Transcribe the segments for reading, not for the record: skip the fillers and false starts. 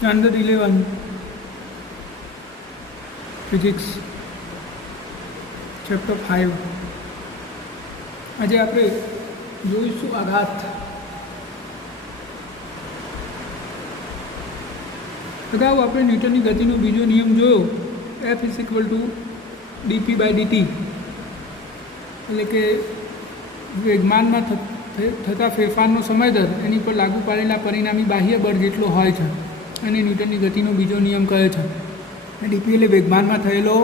Standard 11 physics chapter 5 આજે આપણે જોઈશું આઘાત. અગાઉ આપણે ન્યૂટનની ગતિનો બીજો નિયમ જોયો, F = dp/dt, એટલે કે વેગમાનમાં થતા ફેરફારનો સમય દર એની પર લાગુ પાડેલા પરિણામી બાહ્ય બળ જેટલો હોય છે, અને ન્યૂટનની ગતિનો બીજો નિયમ કહે છે. ડીપી એટલે વેગમાનમાં થયેલો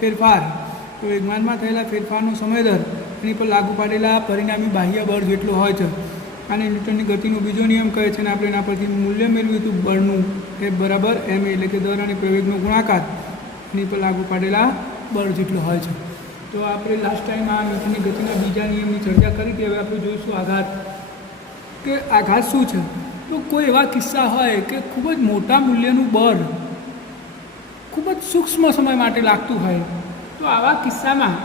ફેરફાર, તો વેગમાનમાં થયેલા ફેરફારનો સમય દર એની પર લાગુ પાડેલા પરિણામી બાહ્ય બળ જેટલો હોય છે, અને ન્યૂટનની ગતિનો બીજો નિયમ કહે છે. અને આપણે એના પરથી મૂલ્ય મેળવ્યું હતું બળનું, F = ma, એટલે કે દર અને પ્રવેગનો ગુણાકાર એની પર લાગુ પાડેલા બળ જેટલો હોય છે. તો આપણે લાસ્ટ ટાઈમ આ ન્યૂટનની ગતિના બીજા નિયમની ચર્ચા કરી હતી. હવે આપણે જોઈશું આઘાત, કે આઘાત શું છે. તો કોઈ એવા કિસ્સા હોય કે ખૂબ જ મોટા મૂલ્યનું બળ ખૂબ જ સૂક્ષ્મ સમય માટે લાગતું હોય, તો આવા કિસ્સામાં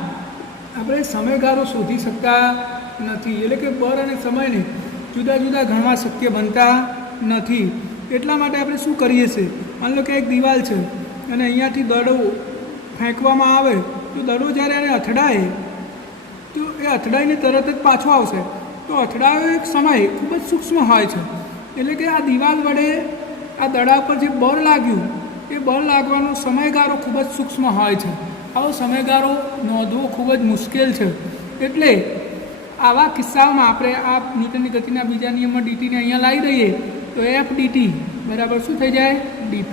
આપણે સમયગાળો શોધી શકતા નથી, એટલે કે બળ અને સમયને જુદા જુદા ગણવા શક્ય બનતા નથી. એટલા માટે આપણે શું કરીએ છીએ, માની લો કે એક દિવાલ છે અને અહીંયાથી દડો ફેંકવામાં આવે, તો દડો જ્યારે એને અથડાય તો એ અથડાઈને તરત જ પાછો આવશે. તો અથડાયો એક સમય ખૂબ જ સૂક્ષ્મ હોય છે, એટલે કે આ દિવાલ વડે આ દડા પર જે બળ લાગ્યું એ બળ લાગવાનો સમયગાળો ખૂબ જ સૂક્ષ્મ હોય છે. આવો સમયગાળો નોંધવો ખૂબ જ મુશ્કેલ છે. એટલે આવા કિસ્સામાં આપણે આ ન્યૂટનની ગતિના બીજા નિયમમાં ડીટીને અહીંયા લાવી દઈએ તો F/dt બરાબર શું થઈ જાય, dp.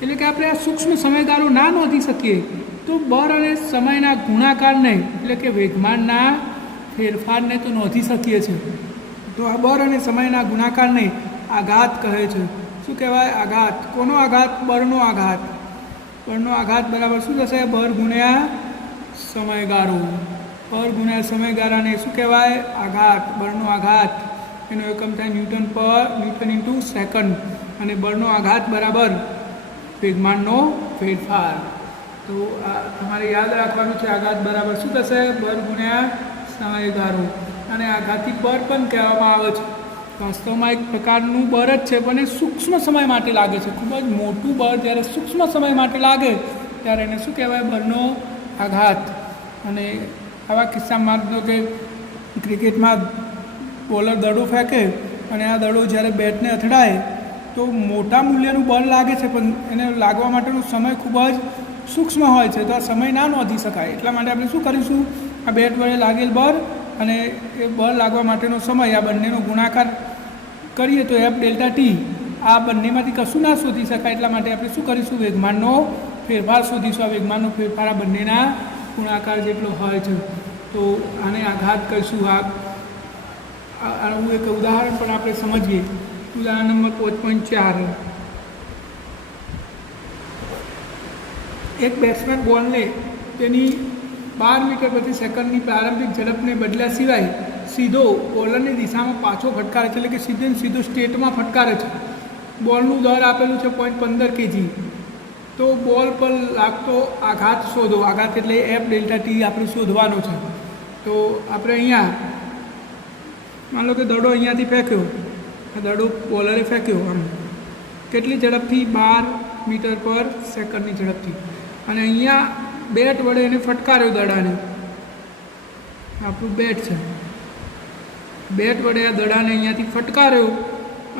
એટલે કે આપણે આ સૂક્ષ્મ સમયગાળો ના નોંધી શકીએ તો બળ અને સમયના ગુણાકારને, એટલે કે વેગમાનના ફેરફારને તો નોંધી શકીએ છીએ. તો આ બળ અને સમયના ગુણાકારને આઘાત કહે છે. શું કહેવાય, આઘાત. કોનો આઘાત, બળનો આઘાત. બળનો આઘાત બરાબર શું થશે, બળ ગુણ્યા સમયગાળો. બળ ગુણ્યા સમયગાળાને શું કહેવાય, આઘાત. બળનો આઘાત એનો એકમ થાય ન્યૂટન સેકન્ડ, અને બળનો આઘાત બરાબર વેગમાનનો ફેરફાર. તો આ તમારે યાદ રાખવાનું છે, આઘાત બરાબર શું થશે, બળ ગુણ્યા સમયગાળો. અને આઘાતથી બળ પણ કહેવામાં આવે છે. વાસ્તવમાં એક પ્રકારનું બળ જ છે, પણ એ સૂક્ષ્મ સમય માટે લાગે છે. ખૂબ જ મોટું બળ જ્યારે સૂક્ષ્મ સમય માટે લાગે ત્યારે એને શું કહેવાય, બળનો આઘાત. અને આવા કિસ્સામાં માનો કે ક્રિકેટમાં બોલર દડો ફેંકે અને આ દડો જ્યારે બેટને અથડાય તો મોટા મૂલ્યનું બળ લાગે છે, પણ એને લાગવા માટેનો સમય ખૂબ જ સૂક્ષ્મ હોય છે, તો આ સમય ના નોંધી શકાય. એટલા માટે આપણે શું કરીશું, આ બેટ વડે લાગેલ બળ અને એ બળ લાગવા માટેનો સમય, આ બંનેનો ગુણાકાર કરીએ તો F∆t. આ બંનેમાંથી કશું ના શોધી શકાય, એટલા માટે આપણે શું કરીશું, વેગમાનનો ફેરફાર શોધીશું. આ વેગમાનનો ફેરફાર આ બંનેના ગુણાકાર જેટલો હોય છે, તો આને આઘાત કહીશું. આનું એક ઉદાહરણ પણ આપણે સમજીએ. ઉદાહરણ નંબર 5.4. એક બેટ્સમેન બોલને તેની 12 મીટર પ્રતિ સેકન્ડની પ્રારંભિક ઝડપને બદલ્યા સિવાય સીધો બોલરની દિશામાં પાછો ફટકારે છે, એટલે કે સીધે સીધો સ્ટેટમાં ફટકારે છે. બોલનું દર આપેલું છે 0.15 kg. તો બોલ પર લાગતો આઘાત શોધો. આઘાત એટલે F∆t આપણે શોધવાનો છે. તો આપણે અહીંયા માન લો કે દડો અહીંયાથી ફેંક્યો, આ દડો બોલરે ફેંક્યો આમ કેટલી ઝડપથી, 12 મીટર પર સેકન્ડની ઝડપથી. અને અહીંયા બેટ વડે એને ફટકાર્યો દડાને. આપણું બેટ છે, બેટ વડે આ દડાને અહીંયાથી ફટકાર્યો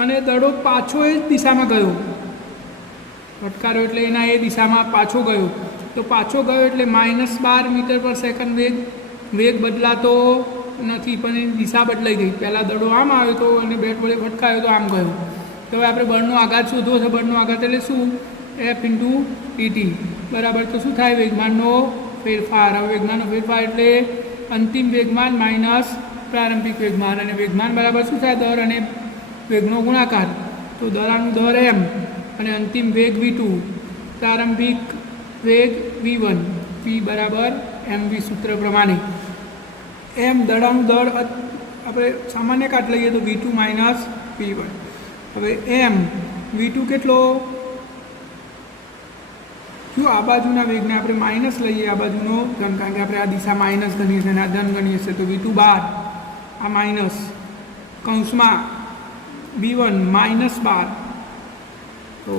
અને દડો પાછો એ જ દિશામાં ગયો. ફટકાર્યો એટલે એના એ દિશામાં પાછો ગયો. તો પાછો ગયો એટલે -12 મીટર પર સેકન્ડ વેગ બદલાતો નથી, પણ એની દિશા બદલાઈ ગઈ. પહેલાં દડો આમ આવ્યો હતો અને બેટ વડે ફટકાર્યો તો આમ ગયો. તો હવે આપણે બળનો આઘાત શોધવો છે. બળનો આઘાત એટલે શું, F/dt બરાબર તો શું થાય, વેગમાનનો ફેરફાર. હવે વેગમાનનો ફેરફાર એટલે અંતિમ વેગમાન માઇનસ પ્રારંભિક વેગમાન, અને વેગમાન બરાબર શું થાય, દર અને વેગનો ગુણાકાર. તો દરાનું દર m અને અંતિમ વેગ v2, પ્રારંભિક વેગ v1, p બરાબર mv સૂત્ર પ્રમાણે. m દડાનું દર આપણે સામાન્ય કાઢ લઈએ તો v2 - p1. હવે m v2 કેટલો, જો આ બાજુના વેગને આપણે માઇનસ લઈએ, આ બાજુનો ધન, કારણ કે આપણે આ દિશા માઇનસ ગણીએ છીએ અને આ ધન ગણીએ છીએ, તો v2 12, આ માઇનસ કૌંસમાં v1 -12, તો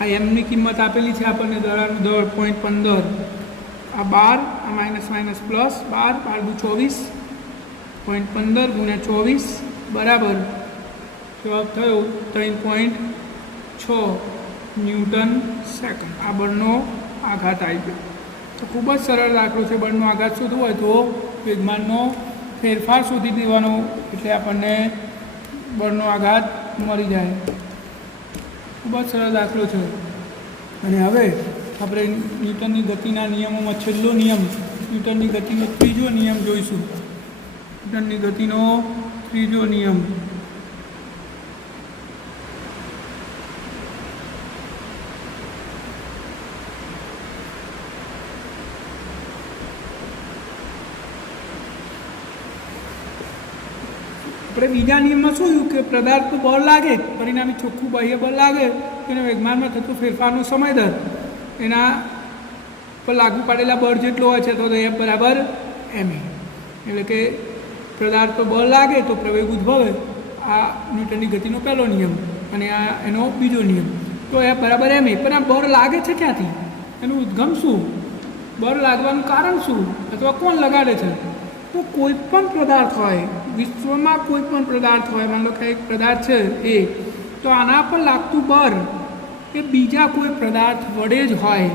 આ એમની કિંમત આપેલી છે આપણને, દડાનું દળ 0.15, આ 12, આ માઇનસ માઇનસ પ્લસ 12, 12 × 24, 0.15 × 24 બરાબર જવાબ થયો 3.6 ન્યૂટન સેકન્ડ. આ બળનો આઘાત આવી ગયો. તો ખૂબ જ સરળ દાખલો છે. બળનો આઘાત શોધવો હોય તો વેગમાનનો ફેરફાર શોધી દેવાનો, એટલે આપણને બળનો આઘાત મળી જાય. ખૂબ જ સરળ દાખલો છે. અને હવે આપણે ન્યૂટનની ગતિના નિયમોમાં છેલ્લો નિયમ, ન્યૂટનની ગતિનો ત્રીજો નિયમ જોઈશું. ન્યૂટનની ગતિનો ત્રીજો નિયમ. આપણે બીજા નિયમમાં શું થયું કે પદાર્થ પર બળ લાગે, પરિણામી ચોખ્ખું બાહ્ય બળ લાગે, એને વેગમાનમાં થતો ફેરફારનો સમય દર એના પર લાગુ પાડેલા બળ જેટલો હોય છે, તો F બરાબર ma. એટલે કે પદાર્થ પર બળ લાગે તો પ્રવેગ ઉદ્ભવે. આ ન્યૂટનની ગતિનો પહેલો નિયમ અને આ એનો બીજો નિયમ. તો F બરાબર ma. પણ આ બળ લાગે છે ક્યાંથી? એનું ઉદ્ગમ શું? બળ લાગવાનું કારણ શું? અથવા કોણ લગાડે છે? તો કોઈ પણ પદાર્થ હોય, વિશ્વમાં કોઈ પણ પદાર્થ હોય, માની લો કે એક પદાર્થ છે એ, તો આના પર લાગતું બળ એ બીજા કોઈ પદાર્થ વડે જ હોય.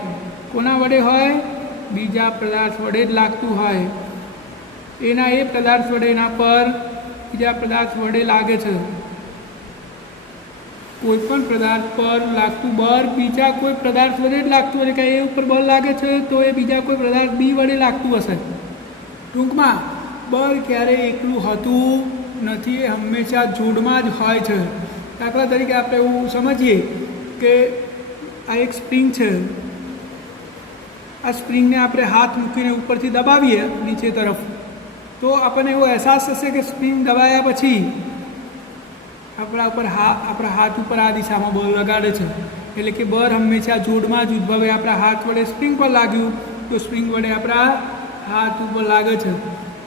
કોના વડે હોય? બીજા પદાર્થ વડે જ લાગતું હોય. એના એ પદાર્થ વડે એના પર બીજા પદાર્થ વડે લાગે છે. કોઈ પણ પદાર્થ પર લાગતું બળ બીજા કોઈ પદાર્થ વડે જ લાગતું હોય. કે એ ઉપર બળ લાગે છે તો એ બીજા કોઈ પદાર્થ બી વડે લાગતું હશે. ટૂંકમાં બળ ક્યારેય એકલું હોતું નથી, એ હંમેશા જોડમાં જ હોય છે. દાખલા તરીકે આપણે એવું સમજીએ કે આ એક સ્પ્રિંગ છે. આ સ્પ્રિંગને આપણે હાથ મૂકીને ઉપરથી દબાવીએ નીચે તરફ, તો આપણને એવો અહેસાસ થશે કે સ્પ્રિંગ દબાયા પછી આપણા હાથ ઉપર આ દિશામાં બળ લગાડે છે. એટલે કે બળ હંમેશા જોડમાં જ ઉદ્ભવે. આપણા હાથ વડે સ્પ્રિંગ પર લાગ્યું તો સ્પ્રિંગ વડે આપણા હાથ ઉપર લાગે છે.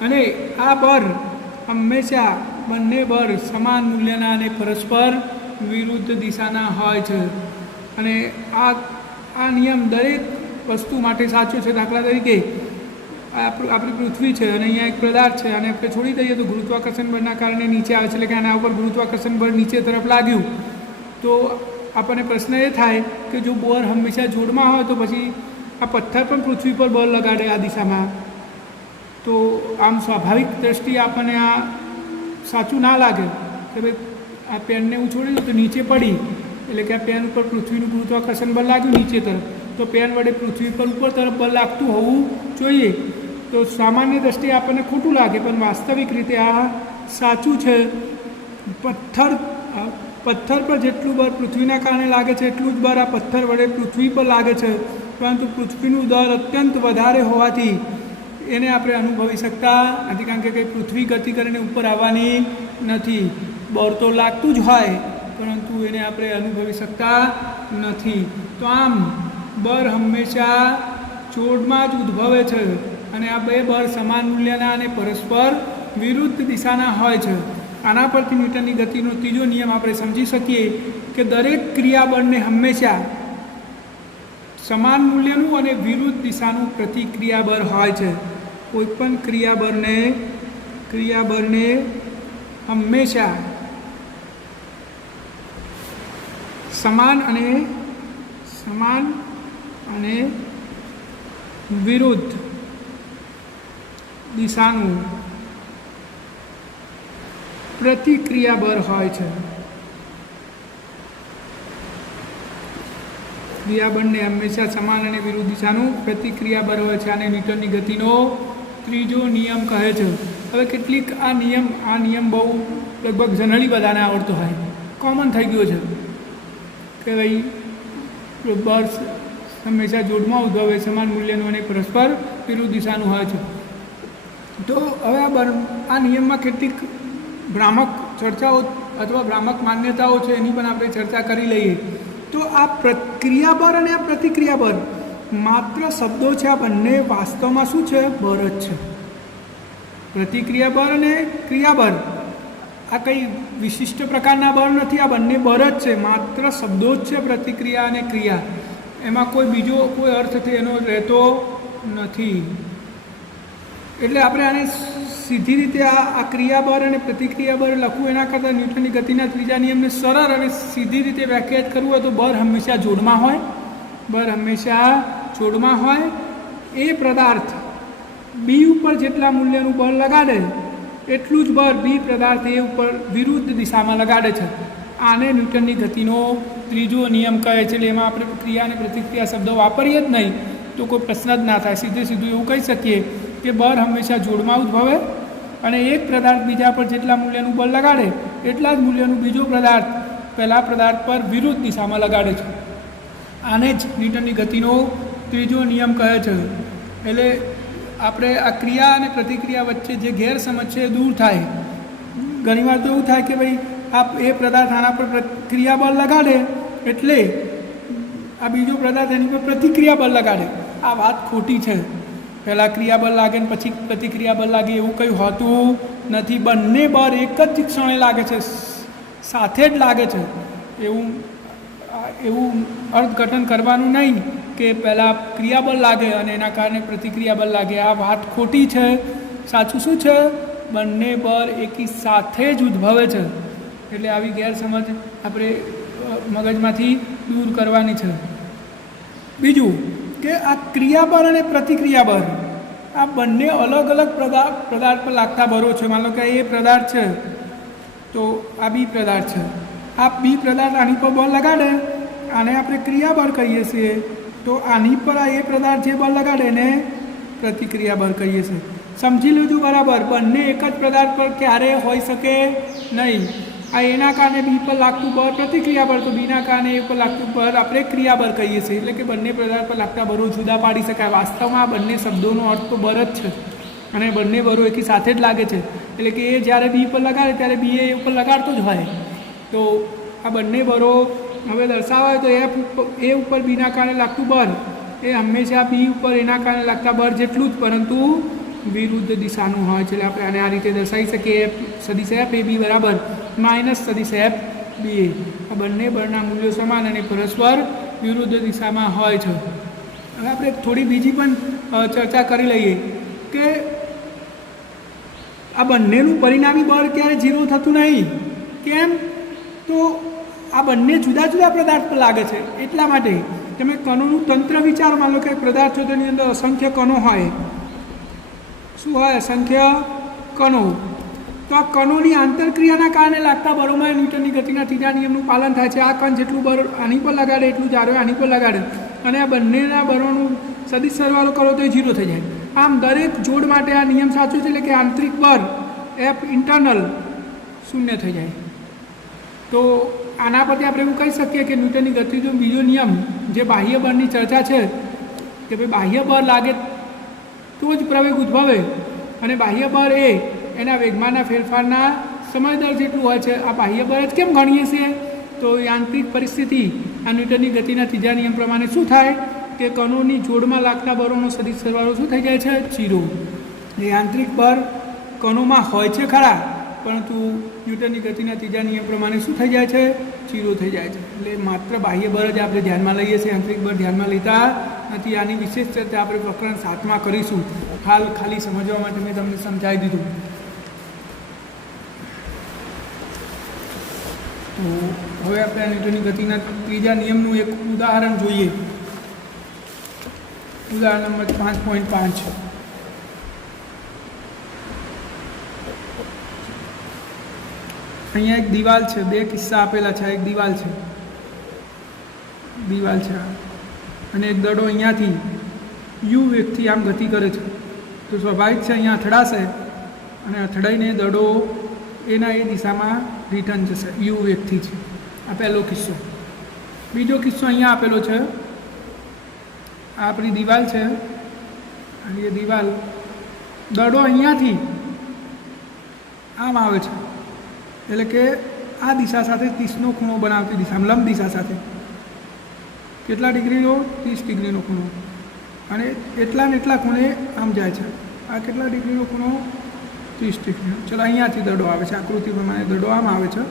અને આ બળ હંમેશા બંને બળ સમાન મૂલ્યના અને પરસ્પર વિરુદ્ધ દિશાના હોય છે. અને આ નિયમ દરેક વસ્તુ માટે સાચો છે. દાખલા તરીકે આપણી પૃથ્વી છે અને અહીંયા એક પદાર્થ છે, અને આપણે છોડી દઈએ તો ગુરુત્વાકર્ષણ બળના કારણે નીચે આવે છે. એટલે કે આના ઉપર ગુરુત્વાકર્ષણ બળ નીચે તરફ લાગ્યું તો આપણને પ્રશ્ન એ થાય કે જો બળ હંમેશા જોડમાં હોય તો પછી આ પથ્થર પણ પૃથ્વી પર બળ લગાડે આ દિશામાં. તો આમ સ્વાભાવિક દ્રષ્ટિએ આપણને આ સાચું ના લાગે કે ભાઈ આ પેનને હું છોડી દઉં તો નીચે પડી, એટલે કે આ પેન ઉપર પૃથ્વીનું ગુરુત્વાકર્ષણ બળ લાગ્યું નીચે તરફ, તો પેન વડે પૃથ્વી પર ઉપર તરફ બળ લાગતું હોવું જોઈએ. તો સામાન્ય દ્રષ્ટિએ આપણને ખોટું લાગે, પણ વાસ્તવિક રીતે આ સાચું છે. પથ્થર પર જેટલું બળ પૃથ્વીના કારણે લાગે છે એટલું જ બળ આ પથ્થર વડે પૃથ્વી પર લાગે છે. પરંતુ પૃથ્વીનું દળ અત્યંત વધારે હોવાથી એને આપણે અનુભવી શકતા નથી, કારણ કે કંઈ પૃથ્વી ગતિ કરીને ઉપર આવવાની નથી. બળ તો લાગતું જ હોય પરંતુ એને આપણે અનુભવી શકતા નથી. તો આમ બળ હંમેશા જોડમાં જ ઉદ્ભવે છે, અને આ બે બળ સમાન મૂલ્યના અને પરસ્પર વિરુદ્ધ દિશાના હોય છે. આના પરથી ન્યૂટનની ગતિનો ત્રીજો નિયમ આપણે સમજી શકીએ કે દરેક ક્રિયાબળને હંમેશા સમાન મૂલ્યનું અને વિરુદ્ધ દિશાનું પ્રતિક્રિયાબળ હોય છે. કોઈપણ ક્રિયાબળને હંમેશા સમાન અને વિરુદ્ધ દિશાનું પ્રતિક્રિયાબળ હોય છે. ક્રિયાબળને હંમેશા સમાન અને વિરુદ્ધ દિશાનું પ્રતિક્રિયાબળ હોય છે. આને ન્યૂટનની ગતિનો ત્રીજો નિયમ કહે છે. હવે કેટલીક આ નિયમ બહુ લગભગ જનરલી બધાને આવડતો હોય, કોમન થઈ ગયો છે કે ભાઈ બળ હંમેશા જોડમાં ઉદ્ભવે, સમાન મૂલ્યનું અને પરસ્પર વિરુદ્ધ દિશાનું હોય છે. તો હવે આ નિયમમાં કેટલીક ભ્રામક ચર્ચાઓ અથવા ભ્રામક માન્યતાઓ છે, એની પણ આપણે ચર્ચા કરી લઈએ. તો આ ક્રિયાબળ અને આ પ્રતિક્રિયાબળ માત્ર શબ્દો છે. આ બંને વાસ્તવમાં શું છે? બળ જ છે. પ્રતિક્રિયાબળ અને ક્રિયાબળ આ કંઈ વિશિષ્ટ પ્રકારના બળ નથી, આ બંને બળ જ છે, માત્ર શબ્દો જ છે, પ્રતિક્રિયા અને ક્રિયા. એમાં કોઈ બીજો કોઈ અર્થ એનો રહેતો નથી. એટલે આપણે આને સીધી રીતે આ ક્રિયાબળ અને પ્રતિક્રિયાબળ લખવું એના કરતાં ન્યૂટનની ગતિના ત્રીજા નિયમને સરળ અને સીધી રીતે વ્યાખ્યાયિત કરવું હોય તો બળ હંમેશા જોડમાં હોય. બળ હંમેશા જોડમાં હોય. એ પદાર્થ બી ઉપર જેટલા મૂલ્યનું બળ લગાડે એટલું જ બળ બી પદાર્થ એ ઉપર વિરુદ્ધ દિશામાં લગાડે છે. આને ન્યૂટનની ગતિનો ત્રીજો નિયમ કહે છે. એટલે એમાં આપણે ક્રિયા અને પ્રતિક્રિયા શબ્દો વાપરીએ જ નહીં તો કોઈ પ્રશ્ન જ ના થાય. સીધું એવું કહી શકીએ કે બળ હંમેશા જોડમાં ઉદ્ભવે અને એક પદાર્થ બીજા પર જેટલા મૂલ્યનું બળ લગાડે એટલા જ મૂલ્યનું બીજો પદાર્થ પહેલા પદાર્થ પર વિરુદ્ધ દિશામાં લગાડે છે. આને જ ન્યૂટનની ગતિનો ત્રીજો નિયમ કહે છે. એટલે આપણે આ ક્રિયા અને પ્રતિક્રિયા વચ્ચે જે ગેરસમજ છે એ દૂર થાય. ઘણીવાર તો એવું થાય કે ભાઈ એ પદાર્થ આના પર ક્રિયા બળ લગાડે એટલે આ બીજો પદાર્થ એની પર પ્રતિક્રિયા બળ લગાડે. આ વાત ખોટી છે. પહેલાં ક્રિયાબળ લાગે ને પછી પ્રતિક્રિયાબળ લાગે એવું કંઈ હોતું નથી. બંને બળ એક જ ક્ષણે લાગે છે, સાથે જ લાગે છે. એવું અર્થઘટન કરવાનું નહીં કે પહેલાં ક્રિયાબળ લાગે અને એના કારણે પ્રતિક્રિયાબળ લાગે. આ વાત ખોટી છે. સાચું શું છે? બંને બળ એકી સાથે જ ઉદ્ભવે છે. એટલે આવી ગેરસમજ આપણે મગજમાંથી દૂર કરવાની છે. બીજું કે આ ક્રિયાબળ અને પ્રતિક્રિયાબળ આ બંને અલગ અલગ પદાર્થ પર લાગતા બળો છે. માનો કે એ પદાર્થ છે તો આ બી પદાર્થ છે. આ બી પદાર્થ આની પર બળ લગાડે આને આપણે ક્રિયાબળ કહીએ છીએ. તો આની પર આ એ પદાર્થ જે બળ લગાડે એને પ્રતિક્રિયાબળ કહીએ છીએ. સમજી લેજો બરાબર. બંને એક જ પદાર્થ પર ક્યારેય હોઈ શકે નહીં. આ એના કારણે બી પર લાગતું બળ પ્રતિક્રિયાબળ, તો બીના કારણે એ પર લાગતું બળ આપણે ક્રિયાબળ કહીએ છીએ. એટલે કે બંને પદાર્થ પર લાગતા બળો જુદા પાડી શકાય. વાસ્તવમાં આ બંને શબ્દોનો અર્થ તો બળ જ છે અને બંને બળો એકી સાથે જ લાગે છે. એટલે કે એ જ્યારે બી પર લગાડે ત્યારે બી એ ઉપર લગાડતો જ હોય. તો આ બંને બળો હવે દર્શાવાય તો એ ઉપર બીના કારણે લાગતું બળ એ હંમેશા બી ઉપર એના કારણે લાગતા બળ જેટલું જ પરંતુ વિરુદ્ધ દિશાનું હોય છે. એટલે આપણે આને આ રીતે દર્શાવી શકીએ. સદિશ એફ એ બી બરાબર માઇનસ સદિશ એફ બી એ. આ બંને બળના મૂલ્યો સમાન અને પરસ્પર વિરુદ્ધ દિશામાં હોય છે. હવે આપણે થોડી બીજી પણ ચર્ચા કરી લઈએ કે આ બંનેનું પરિણામી બળ ક્યારે 0 થતું નહીં. કેમ? તો આ બંને જુદા જુદા પદાર્થ પર લાગે છે. એટલા માટે તમે કણોનું તંત્ર વિચારો. માનો કે પદાર્થ છે તેની અંદર અસંખ્ય કણો હોય. શું હોય? અસંખ્ય કણો. તો આ કણોની આંતરક્રિયાના કારણે લાગતા બળોમાં ન્યૂટનની ગતિના ત્રીજા નિયમનું પાલન થાય છે. આ કણ જેટલું બળ આની પર લગાડે એટલું જ આની પર લગાડે અને આ બંનેના બળોનું સદિશ સરવાળો કરો તો એ 0 થઈ જાય. આમ દરેક જોડ માટે આ નિયમ સાચો છે. એટલે કે આંતરિક બળ એફ ઇન્ટરનલ 0 થઈ જાય. તો આના પરથી આપણે એવું કહી શકીએ કે ન્યૂટનની ગતિનો બીજો નિયમ જે બાહ્ય બળની ચર્ચા છે કે ભાઈ બાહ્ય બળ લાગે તો જ પ્રવેગ ઉદ્ભવે અને બાહ્ય બળ એ એના વેગમાનના ફેરફારના સમયદર જેટલું હોય છે. આ બાહ્ય બળ જ કેમ ગણીએ છીએ? તો યાંત્રિક પરિસ્થિતિ આ ન્યૂટનની ગતિના ત્રીજા નિયમ પ્રમાણે શું થાય કે કણોની જોડમાં લાગતા બળોનો સદિશ સરવાળો શું થઈ જાય છે? 0. એ યાંત્રિક બળ કણોમાં હોય છે ખરા પરંતુ ન્યૂટનની ગતિના ત્રીજા નિયમ પ્રમાણે શું થઈ જાય છે? 0 થઈ જાય છે. એટલે માત્ર બાહ્ય બળ જ આપણે ધ્યાનમાં લઈએ છીએ, યાંત્રિક બળ ધ્યાનમાં લેતા નથી. આની વિશેષ ચર્ચા આપણે પ્રકરણ 7માં કરીશું. હાલ ખાલી સમજવા માટે મેં તમને સમજાવી દીધું. તો હવે આપણે ન્યૂટનની ગતિના ત્રીજા નિયમનું એક ઉદાહરણ જોઈએ. ઉદાહરણ નંબર 5.5. અહીંયા એક દિવાલ છે. બે કિસ્સા આપેલા છે. એક દિવાલ છે અને એક દડો અહીંયાથી યુ વેગથી આમ ગતિ કરે છે. તો સ્વાભાવિક છે અહીંયા અથડાશે અને અથડાઈને દડો એના એ દિશામાં રિટર્ન જશે યુ વેગથી જ. આ પહેલો કિસ્સો. બીજો કિસ્સો અહીંયા આપેલો છે. આ આપણી દિવાલ છે અને એ દિવાલ દડો અહીંયાથી આમ આવે છે. એટલે કે આ દિશા સાથે 30નો ખૂણો બનાવતી દિશામાં લંબ દિશા સાથે કેટલા ડિગ્રીનો? 30 ડિગ્રીનો ખૂણો. અને એટલા ને એટલા ખૂણે આમ જાય છે. આ કેટલા ડિગ્રીનો ખૂણો? 30 ડિગ્રી. ચલો અહીંયાથી દડો આવે છે, આકૃતિ પ્રમાણે દડો આમ આવે છે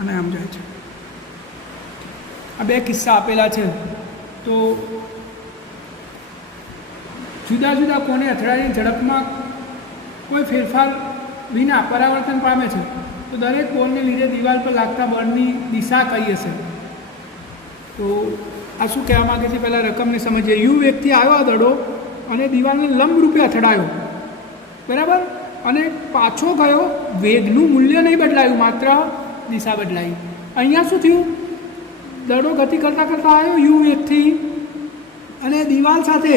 અને આમ જાય છે. આ બે કિસ્સા આપેલા છે. તો જુદા જુદા કોણે અથડાની ઝડપમાં કોઈ ફેરફાર વિના પરાવર્તન પામે છે, તો દરેક બોલને લીધે દિવાલ પર લાગતા બળની દિશા કઈ હશે? તો આ શું કહેવા માગે છે, પહેલાં રકમને સમજીએ. યુ વેગથી આવ્યો આ દડો અને દિવાલને લંબરૂપે અથડાયો, બરાબર, અને પાછો ગયો. વેગનું મૂલ્ય નહીં બદલાયું, માત્ર દિશા બદલાઈ. અહીંયા શું થયું? દડો ગતિ કરતાં કરતાં આવ્યો યુ વેગથી અને દિવાલ સાથે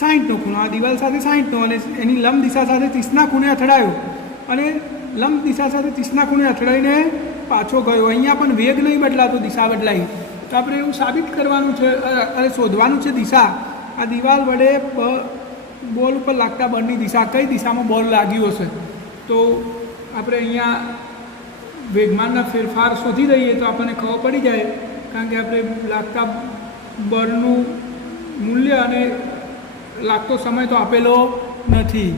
60નો ખૂણો, આ દિવાલ સાથે 60નો, અને એની લંબ દિશા સાથે 30ના ખૂણે અથડાયો અને લંબ દિશા સાથે 30ના ખૂણે અથડાઈને પાછો ગયો. અહીંયા પણ વેગ નહીં બદલાતો, દિશા બદલાઈ. તો આપણે એવું સાબિત કરવાનું છે, શોધવાનું છે દિશા. આ દિવાલ વડે બોલ ઉપર લાગતા બળની દિશા, કઈ દિશામાં બોલ લાગ્યું હશે? તો આપણે અહીંયા વેગમાનના ફેરફાર શોધી દઈએ તો આપણને ખબર પડી જાય, કારણ કે આપણે લાગતા બળનું મૂલ્ય અને લાગતો સમય તો આપેલો નથી.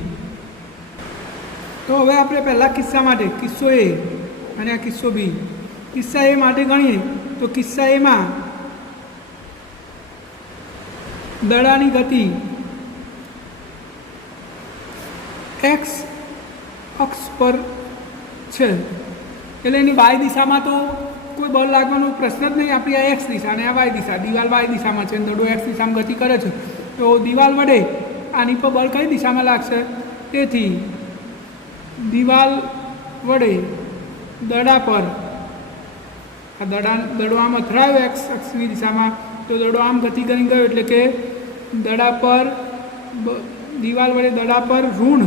તો હવે આપણે પહેલા કિસ્સા માટે, કિસ્સો એ અને આ કિસ્સો બી. કિસ્સા એ માટે ગણીએ તો કિસ્સા એમાં દડાની ગતિ એક્સ અક્ષ પર છે, એટલે એની વાય દિશામાં તો કોઈ બળ લાગવાનો પ્રશ્ન જ નહીં. આપણી આ એક્સ દિશા અને આ વાય દિશા, દિવાલ વાય દિશામાં છે, દડો એક્સ દિશામાં ગતિ કરે છે. તો દિવાલ વડે આની પર બળ કઈ દિશામાં લાગશે? તેથી દિવાલ વડે દડા પર, આ દડો આમ અથડાયો એક્સ અક્ષની દિશામાં, તો દડો આમ ગતિ કરી ગયો, એટલે કે દડા પર, દિવાલ વડે દડા પર ઋણ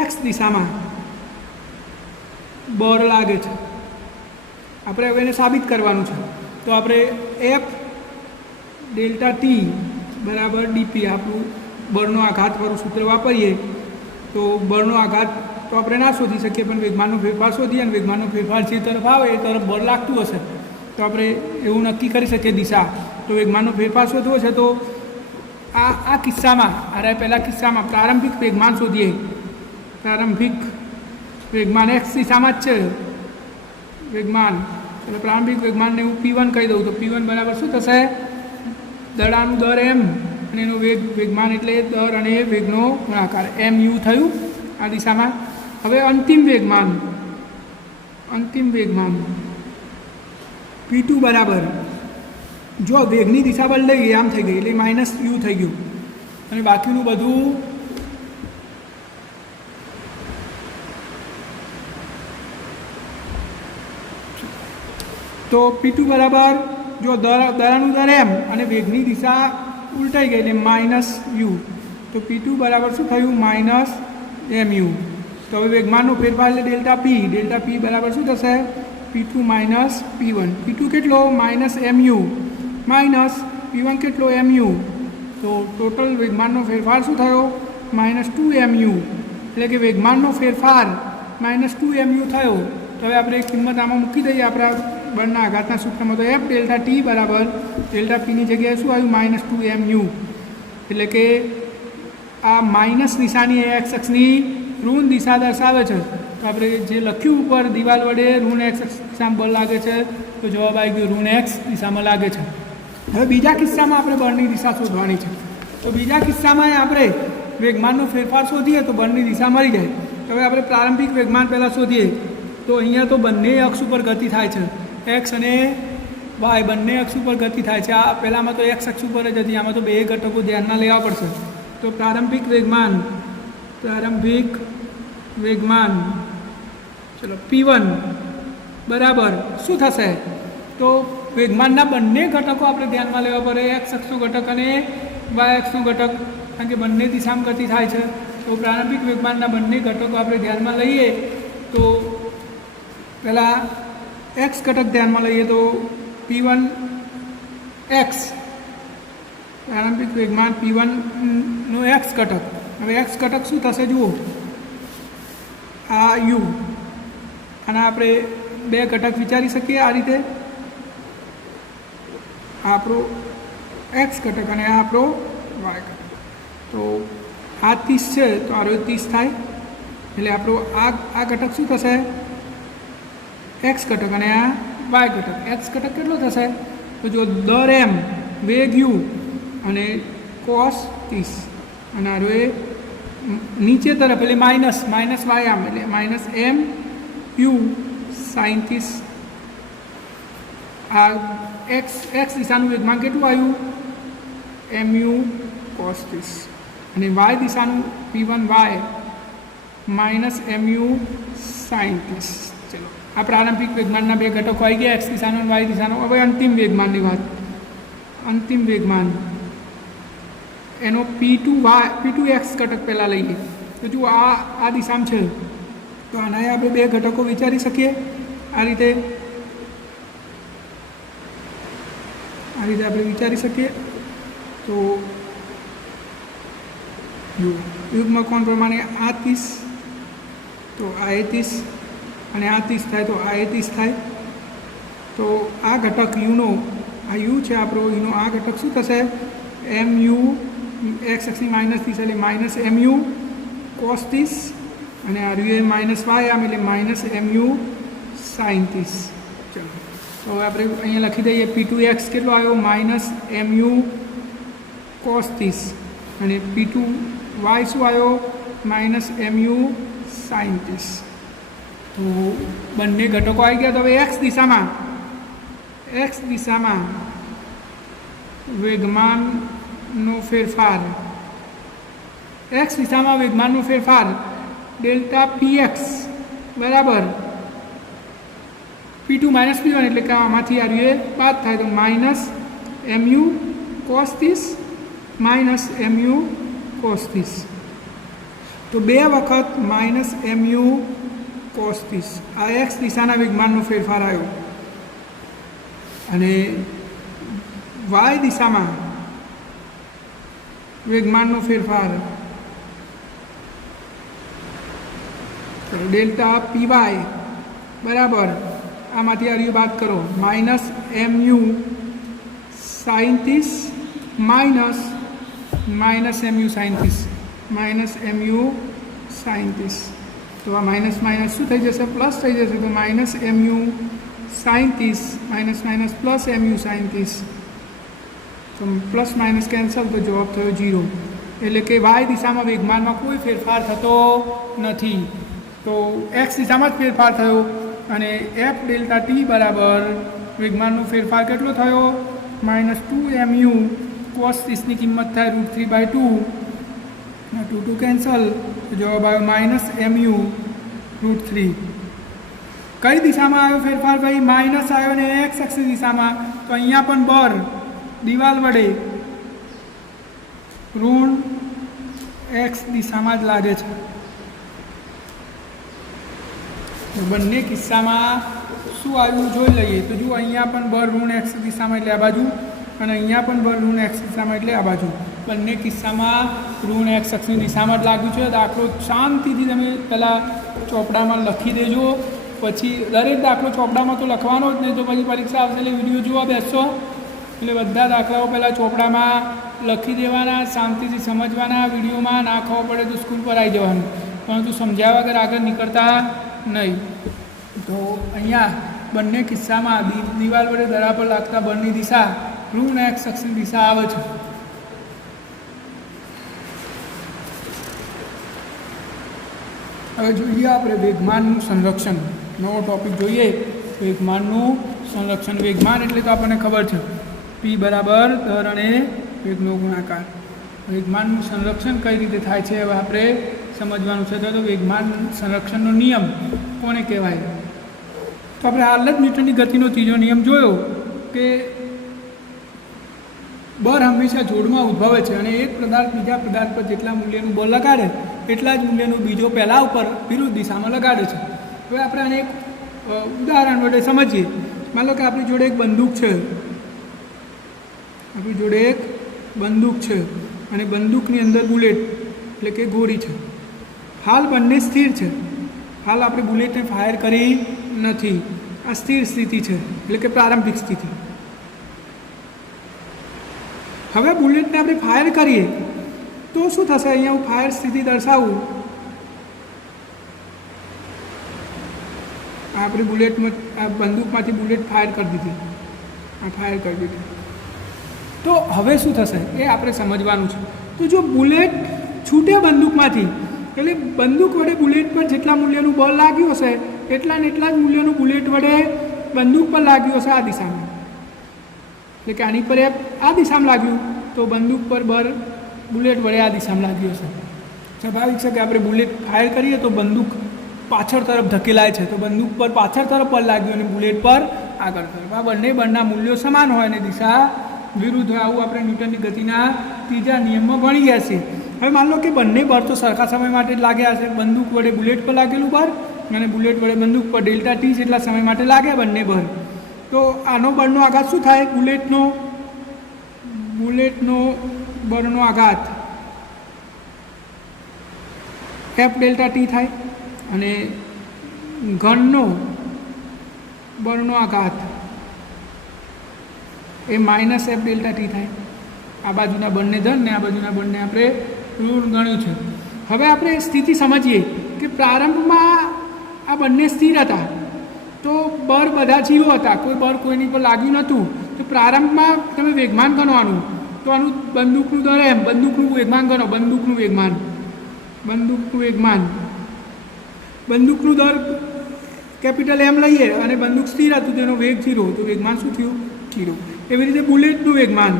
એક્સ દિશામાં બળ લાગે છે. આપણે હવે એને સાબિત કરવાનું છે. તો આપણે એફ ડેલ્ટા ટી બરાબર ડીપી આપણું બળનો આઘાતવાળું સૂત્ર વાપરીએ તો બળનો આઘાત તો આપણે ના શોધી શકીએ, પણ વેગમાનનો ફેરફાર શોધીએ, અને વેગમાનનો ફેરફાર જે તરફ આવે એ તરફ બળ લાગતું હશે તો આપણે એવું નક્કી કરી શકીએ દિશા. તો વેગમાનનો ફેરફાર શોધવો છે તો આ કિસ્સામાં, આ પહેલા કિસ્સામાં પ્રારંભિક વેગમાન શોધીએ. પ્રારંભિક વેગમાન એક્સ દિશામાં જ છે વેગમાન, એટલે પ્રારંભિક વેગમાનને હું P1 કહી દઉં. તો P1 બરાબર શું થશે? દડાનું દર એમ અને એનો વેગમાન એટલે દર અને વેગનો ગુણાકાર, MU થયું આ દિશામાં. હવે અંતિમ વેગમાન P2 બરાબર, જો વેગની દિશા બદલાઈ ગઈ, આમ થઈ ગઈ એટલે -u થઈ ગયું, અને બાકીનું બધું તો P2 બરાબર, જો દડાનું દર એમ અને વેગની દિશા ઉલટાઈ ગઈ એટલે -u, તો P2 બરાબર શું થયું? -mu. તો હવે વેગમાનનો ફેરફાર એટલે ડેલ્ટા P બરાબર શું થશે? P2 - P1. P2 કેટલો? -mu માઇનસ P1 કેટલો? mu. તો ટોટલ વેગમાનનો ફેરફાર શું થયો? -2mu. એટલે કે વેગમાનનો ફેરફાર -2mu થયો. તો હવે આપણે કિંમત આમાં મૂકી દઈએ આપણા બળના આઘાતના સૂત્રમાં. તો એફ ડેલ્ટા ટી બરાબર ડેલ્ટા પીની જગ્યાએ શું આવ્યું? -2mu. એટલે કે આ માઇનસ નિશાની એક્સ અક્ષની ઋણ દિશા દર્શાવે છે. તો આપણે જે લખ્યું ઉપર, દિવાલ વડે ઋણ એક્સ દિશામાં બળ લાગે છે, તો જવાબ આવી ગયો ઋણ એક્સ દિશામાં લાગે છે. હવે બીજા કિસ્સામાં આપણે બળની દિશા શોધવાની છે. તો બીજા કિસ્સામાં આપણે વેગમાનનો ફેરફાર શોધીએ તો બળની દિશા મળી જાય. તો હવે આપણે પ્રારંભિક વેગમાન પહેલાં શોધીએ. તો અહીંયા તો બંને અક્ષ ઉપર ગતિ થાય છે, એક્સ અને વાય બંને અક્ષ ઉપર ગતિ થાય છે. આ પહેલાંમાં તો એક્સ અક્ષ ઉપર જ હતી, આમાં તો બે ઘટકો ધ્યાનમાં લેવા પડશે. તો પ્રારંભિક વેગમાન ચલો P1 બરાબર શું થશે? તો વેગમાનના બંને ઘટકો આપણે ધ્યાનમાં લેવા પડે, એક્સ અક્ષનો ઘટક અને વાય અક્ષનો ઘટક, કારણ કે બંને દિશામાં ગતિ થાય છે. તો પ્રારંભિક વેગમાનના બંને ઘટકો આપણે ધ્યાનમાં લઈએ તો પહેલાં એક્સ ઘટક ધ્યાનમાં લઈએ તો P1 એક્સ, પ્રારંભિક વેગમાન P1 નો એક્સ ઘટક. હવે એક્સ ઘટક શું થશે જુઓ, આ યુ, અને આપણે બે ઘટક વિચારી શકીએ આ રીતે, આ આપણો એક્સ ઘટક અને આ આપણો વાય ઘટક. તો આ 30 છે તો આ 30 થાય, એટલે આપણો આ ઘટક શું થશે? એક્સ ઘટક, અને આ વાય ઘટક. એક્સ ઘટક કેટલો થશે? તો જો દર એમ વેગ યુ અને કોસ 30, અને આ એ નીચે તરફ એટલે માઇનસ વાય આમ એટલે માઇનસ એમ યુ સાઇન 30. આ એક્સ દિશાનું વેગમાન કેટલું આવ્યું? એમ યુ કોસ 30, અને વાય દિશાનું p1 y minus m u sine 30. ચલો, આ પ્રારંભિક વેગમાનના બે ઘટકો આવી ગયા, એક્સ દિશાનો અને વાય દિશાનો. હવે અંતિમ વેગમાનની વાત. અંતિમ વેગમાન એનો p2 એક્સ ઘટક પહેલાં લઈએ. તો જો આ દિશામાં છે તો આના આપણે બે ઘટકો વિચારી શકીએ આ રીતે આપણે વિચારી શકીએ. તો યુગ્મ કોણ પ્રમાણે આ 30, તો આ 30, અને આ 30 થાય તો આ 30 થાય. તો આ ઘટક યુનો, આ યુ છે આપણો, યુનો આ ઘટક શું થશે? એમ યુ એક્સ અક્ષની માઇનસ 30 એટલે માઇનસ એમ યુ કોસ 30, અને આ રહ્યું માઇનસ વાય આમ એટલે માઇનસ એમ યુ સાઇન 30. ચલો, તો હવે આપણે અહીંયા લખી દઈએ p2 એક્સ કેટલો આવ્યો? માઇનસ એમ યુ કોસ 30, અને p2 વાય શું આવ્યો? Minus m u sine 30. તો બંને ઘટકો આવી ગયા. તો હવે એક્સ દિશામાં વેગમાનનો ફેરફાર, એક્સ દિશામાં વેગમાનનો ફેરફાર ડેલ્ટા px બરાબર p2 માઇનસ p1, એટલે કે આમાંથી આ રીતે બાદ થાય તો minus m u cos 30 minus m u cos 30. તો બે વખત માઇનસ એમ યુ કોસ 30. આ એક્સ દિશાના વેગમાનનો ફેરફાર આવ્યો. અને વાય દિશામાં વેગમાનનો ફેરફાર ડેલ્ટા પીવાય બરાબર આમાંથી આ રહ્યું બાદ કરો minus m u sine 30 minus m u sine 30 minus m u sine 30. તો આ માઇનસ શું થઈ જશે? પ્લસ થઈ જશે. તો minus m u sine 30 minus plus m u sine 30. તો પ્લસ માઇનસ કેન્સલ, તો જવાબ થયો 0. એટલે કે વાય દિશામાં વેગમાનમાં કોઈ ફેરફાર થતો નથી. તો એક્સ દિશામાં જ ફેરફાર થયો, અને એફ ડેલ્ટા ટી બરાબર વેગમાનનો ફેરફાર કેટલો થયો? માઇનસ 2 એમ યુ કોસ 30ની કિંમત થાય √3/2, 2 કેન્સલ, તો જવાબ આવ્યો માઇનસ એમ યુ √3. કઈ દિશામાં આવ્યો ફેરફાર ભાઈ? માઇનસ આવ્યો ને એક્સ અક્ષની દિશામાં. તો અહીંયા પણ બર દિવાલ વડે ઋણ એક્સ દિશામાં જ લાગે છે. તો બંને કિસ્સામાં શું આવ્યું જોઈ લઈએ. તો જો અહીંયા પણ બર ઋણ એક્સ દિશામાં એટલે આ બાજુ, અને અહીંયા પણ બર ઋણ એક્સ દિશામાં એટલે આ બાજુ. બંને કિસ્સામાં ઋણ એક્સ અક્ષની દિશામાં જ લાગ્યું છે. દાખલો શાંતિથી તમે પહેલાં ચોપડામાં લખી દેજો, પછી દરેક દાખલો ચોપડામાં તો લખવાનો જ નહીં, તો પછી પરીક્ષા આવશે એટલે વિડીયો જોવા બેસશો એટલે બધા દાખલાઓ પહેલાં ચોપડામાં લખી દેવાના, શાંતિથી સમજવાના. વિડીયોમાં ના ખબર પડે તો સ્કૂલ પર આવી જવાનું, પરંતુ સમજ્યા વગર આગળ નીકળતા નહીં. તો અહીંયા બંને કિસ્સામાં દિવાલ વડે દરા પર લાગતા બળની દિશા ઋણ એક્સ અક્ષની દિશા આવે છે. હવે જોઈએ આપણે વેગમાનનું સંરક્ષણ. નવો ટોપિક જોઈએ, વેગમાનનું સંરક્ષણ. વેગમાન એટલે તો આપણને ખબર છે p બરાબર દર અને વેગનો ગુણાકાર. વેગમાનનું સંરક્ષણ કઈ રીતે થાય છે હવે આપણે સમજવાનું છે. તો વેગમાન સંરક્ષણનો નિયમ કોને કહેવાય? તો આપણે હાલ જ ન્યૂટનની ગતિનો ત્રીજો નિયમ જોયો કે બળ હંમેશા જોડમાં ઉદ્ભવે છે, અને એક પદાર્થ બીજા પદાર્થ પર જેટલા મૂલ્યનું બળ લગાડે એટલા જ મૂલ્યનું બીજો પહેલાં ઉપર વિરુદ્ધ દિશામાં લગાડે છે. હવે આપણે આને એક ઉદાહરણ વડે સમજીએ. માનો કે આપણી જોડે એક બંદૂક છે, અને બંદૂકની અંદર બુલેટ એટલે કે ગોળી છે. હાલ બંને સ્થિર છે. હાલ આપણે બુલેટને ફાયર કરી નથી. આ સ્થિર સ્થિતિ છે, એટલે કે પ્રારંભિક સ્થિતિ. હવે બુલેટને આપણે ફાયર કરીએ તો શું થશે? અહીંયા હું ફાયર સ્થિતિ દર્શાવું. આપણે બુલેટમાં આ બંદૂકમાંથી બુલેટ ફાયર કરી દીધી, આ ફાયર કરી દીધી. તો હવે શું થશે એ આપણે સમજવાનું છે. તો જો બુલેટ છૂટે બંદૂકમાંથી, એટલે બંદૂક વડે બુલેટ પર જેટલા મૂલ્યનું બળ લાગ્યું હશે એટલા ને એટલા જ મૂલ્યનું બુલેટ વડે બંદૂક પર લાગ્યું હશે આ દિશામાં. એટલે કે આની પર આ દિશામાં લાગ્યું તો બંદૂક પર બળ બુલેટ વડે આ દિશામાં લાગ્યું હશે. સ્વાભાવિક છે કે આપણે બુલેટ ફાયર કરીએ તો બંદૂક પાછળ તરફ ધકેલાય છે, તો બંદૂક પર પાછળ તરફ બળ લાગ્યું અને બુલેટ પર આગળ તરફ. આ બંને બળના મૂલ્યો સમાન હોય અને દિશા વિરુદ્ધ હોય. આવું આપણે ન્યૂટનની ગતિના ત્રીજા નિયમમાં ભણી ગયા છીએ. હવે માન લો કે બંને બળ તો સરખા સમય માટે જ લાગ્યા હશે. બંદૂક વડે બુલેટ પર લાગેલું બળ અને બુલેટ વડે બંદૂક પર ડેલ્ટા ટી જેટલા સમય માટે લાગ્યા બંને બળ. તો આનો બળનો આઘાત શું થાય? બુલેટનો બળનો આઘાત એફ ડેલ્ટા ટી થાય અને ઘનનો બળનો આઘાત એ માઇનસ એફ ડેલ્ટા ટી થાય. આ બાજુના બળને ધન ને આ બાજુના બળને આપણે ઋણ ગણ્યું છે. હવે આપણે સ્થિતિ સમજીએ કે પ્રારંભમાં આ બંને સ્થિર હતા તો બળ બધા 0 હતા, કોઈ બળ કોઈની પર લાગ્યું નહોતું. તો પ્રારંભમાં તમે વેગમાન ગણવાનું, તો આનું બંદૂકનું દર એમ, બંદૂકનું વેગમાન ગણો, બંદૂકનું દર કેપિટલ એમ લઈએ અને બંદૂક સ્થિર હતું તેનો વેગ 0, તો વેગમાન શું થયું? 0. એવી રીતે બુલેટનું વેગમાન,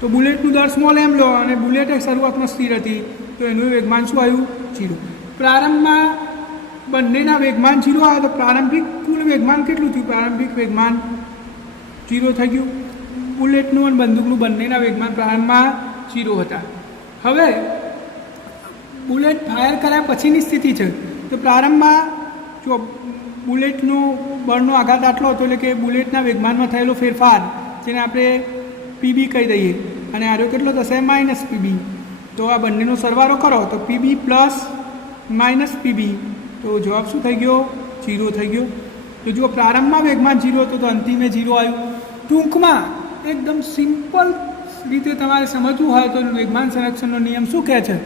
તો બુલેટનું દર સ્મોલ એમ લો અને બુલેટ એક શરૂઆતમાં સ્થિર હતી તો એનું વેગમાન શું આવ્યું? 0. પ્રારંભમાં બંનેના વેગમાન 0 આવ્યો તો પ્રારંભિક કુલ વેગમાન કેટલું થયું? પ્રારંભિક વેગમાન 0 થઈ ગયું. બુલેટનું અને બંદૂકનું બંનેના વેગમાન પ્રારંભમાં 0 હતા. હવે બુલેટ ફાયર કર્યા પછીની સ્થિતિ છે. તો પ્રારંભમાં જો બુલેટનો બળનો આઘાત આટલો હતો, એટલે કે બુલેટના વેગમાનમાં થયેલો ફેરફાર જેને આપણે પીબી કહી દઈએ, અને આરો કેટલો થશે? Minus PB. તો આ બંનેનો સરવાળો કરો તો પીબી પ્લસ માઇનસ પીબી, તો જવાબ શું થઈ ગયો? 0 થઈ ગયો. તો જો પ્રારંભમાં વેગમાન 0 હતો તો અંતિમે 0 આવ્યું. ટૂંકમાં એકદમ સિમ્પલ રીતે તમારે સમજવું હોય તો વેગમાન સંરક્ષણનો નિયમ શું કહે છે?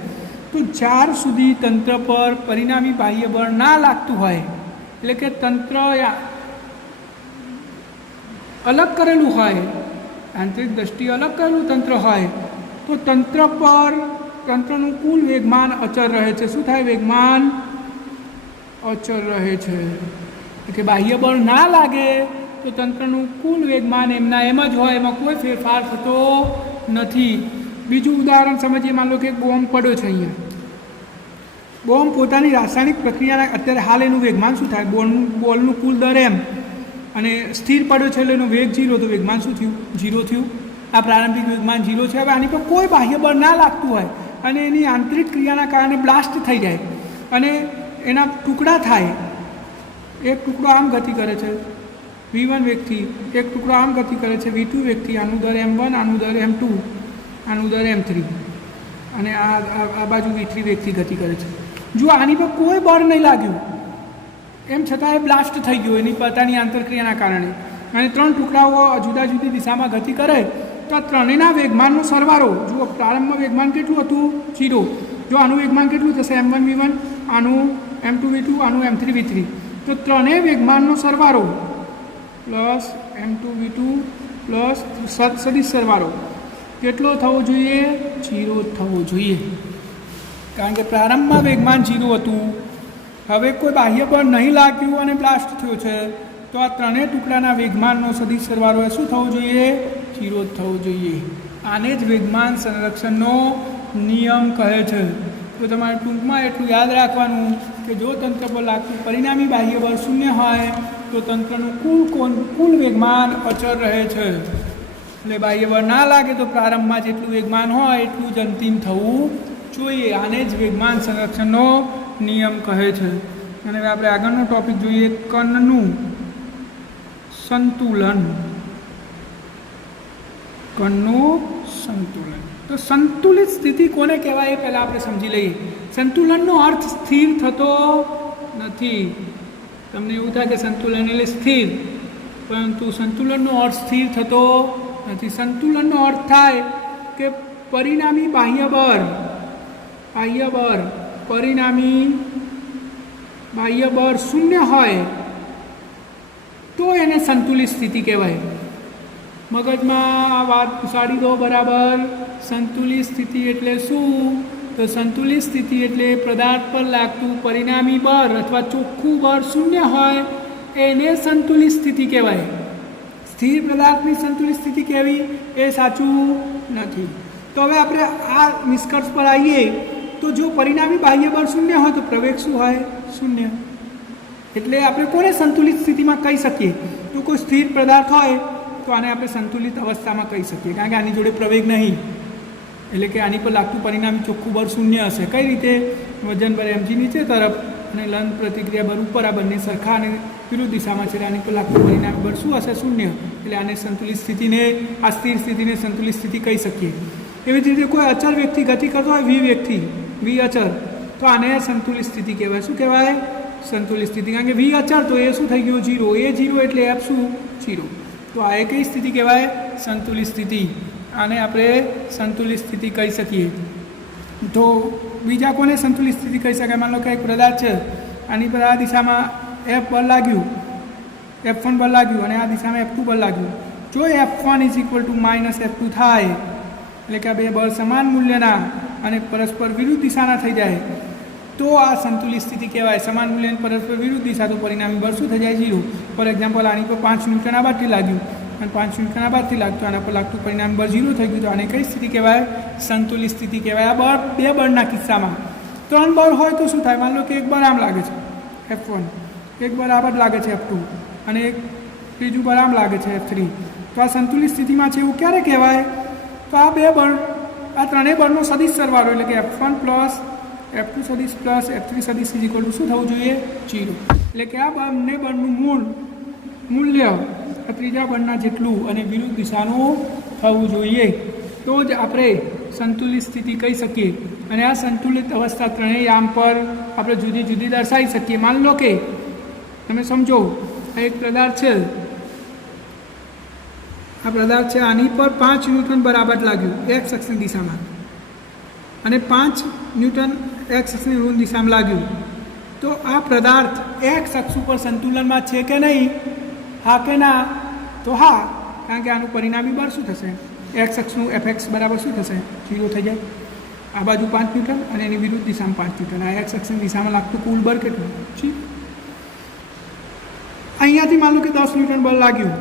તો જ્યાર સુધી તંત્ર પર પરિણામી બાહ્ય બળ ના લાગતું હોય, એટલે કે તંત્ર અલગ કરેલું હોય, આંતરિક દ્રષ્ટિએ અલગ કરેલું તંત્ર હોય, તો તંત્ર પર તંત્રનું કુલ વેગમાન અચળ રહે છે. શું થાય? વેગમાન અચળ રહે છે. એટલે કે બાહ્ય બળ ના લાગે તો તંત્રનું કુલ વેગમાન એમના એમ જ હોય, એમાં કોઈ ફેરફાર થતો નથી. બીજું ઉદાહરણ સમજીએ. માન લો કે એક બોમ્બ પડ્યો છે. અહીંયા બોમ્બ પોતાની રાસાયણિક પ્રક્રિયાના અત્યારે હાલ એનું વેગમાન શું થાય? બોલનું કુલ દર એમ અને સ્થિર પડ્યો છે એટલે એનો વેગ 0, તો વેગમાન શું થયું? 0 થયું. આ પ્રારંભિક વેગમાન 0 છે. હવે આની પર કોઈ બાહ્ય બળ ના લાગતું હોય અને એની આંતરિક ક્રિયાના કારણે બ્લાસ્ટ થઈ જાય અને એના ટુકડા થાય. એક ટુકડો આમ ગતિ કરે છે v1 વેગથી, એક ટુકડો આમ ગતિ કરે છે v2 વેગથી. આનું દર m1, આનું દર m2, આનું દર m3 અને આ બાજુ v3 વેગથી ગતિ કરે છે. જો આની પર કોઈ બળ નહીં લાગ્યું એમ છતાં એ બ્લાસ્ટ થઈ ગયું એની પોતાની આંતરક્રિયાના કારણે, અને 3 ટુકડાઓ જુદા જુદી દિશામાં ગતિ કરે તો આ ત્રણેયના વેગમાનનો સરવાળો, જુઓ પ્રારંભમાં વેગમાન કેટલું હતું? 0. જો આનું વેગમાન કેટલું થશે? m1 v1, આનું m2 v2, આનું m3 v3. તો ત્રણેય વેગમાનનો સરવાળો પ્લસ m2 v2 પ્લસ સદિશ સરવાળો કેટલો થવો જોઈએ? 0 થવો જોઈએ. કારણ કે પ્રારંભમાં વેગમાન 0 હતું, હવે કોઈ બાહ્ય બળ નહીં લાગ્યું અને બ્લાસ્ટ થયો છે, તો આ ત્રણેય ટુકડાના વેગમાનનો સદિશ સરવાળો શું થવો જોઈએ? 0 થવો જોઈએ. આને જ વેગમાન સંરક્ષણનો નિયમ કહે છે. તો તમારે ટૂંકમાં એટલું યાદ રાખવાનું કે જો તંત્ર પર લાગતું પરિણામી બાહ્ય બળ 0 હોય તો તંત્રનું કુલ વેગમાન અચળ રહે છે. એટલે બાહ્ય બળ ના લાગે તો પ્રારંભમાં જેટલું વેગમાન હોય એટલું જ અંતિમ થવું જોઈએ. આને જ વેગમાન સંરક્ષણનો નિયમ કહે છે. અને હવે આપણે આગળનો ટોપિક જોઈએ, કણનું સંતુલન. કણનું સંતુલન. તો સંતુલિત સ્થિતિ કોને કહેવાય એ પહેલાં આપણે સમજી લઈએ. સંતુલનનો અર્થ સ્થિર થતો નથી. તમને એવું થાય કે સંતુલન એટલે સ્થિર, પરંતુ સંતુલનનો અર્થ સ્થિર થતો નથી. સંતુલનનો અર્થ થાય કે પરિણામી બાહ્ય બળ પરિણામી બાહ્ય બળ શૂન્ય હોય તો એને સંતુલિત સ્થિતિ કહેવાય. મગજમાં આ વાત ઘુસાડી દો બરાબર. સંતુલિત સ્થિતિ એટલે શું? તો સંતુલિત સ્થિતિ એટલે પદાર્થ પર લાગતું પરિણામી બળ અથવા ચોખ્ખું બળ શૂન્ય હોય એને સંતુલિત સ્થિતિ કહેવાય. સ્થિર પદાર્થની સંતુલિત સ્થિતિ કહેવી એ સાચું નથી. તો હવે આપણે આ નિષ્કર્ષ પર આવીએ તો જો પરિણામી બાહ્ય બળ શૂન્ય હોય તો પ્રવેગ શું હોય? શૂન્ય. એટલે આપણે કોને સંતુલિત સ્થિતિમાં કહી શકીએ? તો કોઈ સ્થિર પદાર્થ હોય તો આને આપણે સંતુલિત અવસ્થામાં કહી શકીએ, કારણ કે આની જોડે પ્રવેગ નહીં. એટલે કે આની પર લાગતું પરિણામી ચોખ્ખું બળ શૂન્ય હશે. કઈ રીતે? વજન બળ mg નીચે તરફ અને લંબ પ્રતિક્રિયા બળ ઉપર, આ બંને સરખા અને વિરુદ્ધ દિશામાં છે. આની પર લાગતું પરિણામી બળ શું હશે? શૂન્ય. એટલે આને સંતુલિત સ્થિતિને, આ સ્થિર સ્થિતિને સંતુલિત સ્થિતિ કહી શકીએ. એવી જ રીતે કોઈ અચળ વ્યક્તિ ગતિ કરતો હોય, વી અચળ, તો આને સંતુલિત સ્થિતિ કહેવાય. શું કહેવાય? સંતુલિત સ્થિતિ. કારણ કે વી અચળ તો એ શું થઈ ગયું? 0. એ 0 એટલે એફ શું? 0. તો આ એ કઈ સ્થિતિ કહેવાય? સંતુલિત સ્થિતિ. આને આપણે સંતુલિત સ્થિતિ કહી શકીએ. તો બીજા કોને સંતુલિત સ્થિતિ કહી શકાય? માનો કે એક પદાર્થ છે, આની પર આ દિશામાં એફ બળ લાગ્યું, F1 બળ લાગ્યું અને આ દિશામાં F2 બળ લાગ્યું. જો F1 = -F2 થાય, એટલે કે આ બે બળ સમાન મૂલ્યના અને પરસ્પર વિરુદ્ધ દિશાના થઈ જાય તો આ સંતુલિત સ્થિતિ કહેવાય. સમાન મૂલ્યની પરસ્પર વિરુદ્ધ દિશા, તો પરિણામી બળ શું થઈ જાય? 0. ફોર એક્ઝામ્પલ, આની પર 5 ન્યૂટન આ બાજુથી લાગ્યું અને 5 ન્યૂટન આ બાજુથી લાગતું, આના પર લાગતું પરિણામી બળ 0 થઈ ગયું. તો આને કઈ સ્થિતિ કહેવાય? સંતુલિત સ્થિતિ કહેવાય. આ બળ, બે બળના કિસ્સામાં 3 બળ હોય તો શું થાય? માન લો કે એક બળ આમ લાગે છે F1, એક બળ આ બાજુ લાગે છે F2 અને એક ત્રીજું બળ આમ લાગે છે F3. તો આ સંતુલિત સ્થિતિમાં છે. એવું ક્યારે કહેવાય? તો આ બે બળ, આ ત્રણેય બળનો સદિશ સરવાળો, એટલે કે F1 + F2 સદિશ + F3 સદિશ = શું થવું જોઈએ? 0. એટલે કે આ બંને બળનું મૂલ્ય આ ત્રીજા બળના જેટલું અને વિરુદ્ધ દિશાનું થવું જોઈએ, તો જ આપણે સંતુલિત સ્થિતિ કહી શકીએ. અને આ સંતુલિત અવસ્થા ત્રણેય યામ પર આપણે જુદી જુદી દર્શાવી શકીએ. માન લો કે તમે સમજો, આ એક પદાર્થ છે, આની પર 5 ન્યૂટન બરાબર લાગ્યું x અક્ષની દિશામાં અને 5 ન્યૂટન x અક્ષની ઋણ દિશામાં લાગ્યું. તો આ પદાર્થ x અક્ષ ઉપર સંતુલનમાં છે કે નહીં? હા કે ના? તો હા, કારણ કે આનું પરિણામી બળ શું થશે? x અક્ષનું Fx બરાબર શું થશે? 0 થઈ જાય. આ બાજુ 5 ન્યૂટન અને એની વિરુદ્ધ દિશામાં 5 ન્યૂટન. આ x અક્ષની દિશામાં લાગતું કુલ બળ કેટલું છે? અહીંયાથી માનો કે 10 ન્યૂટન બળ લાગ્યું.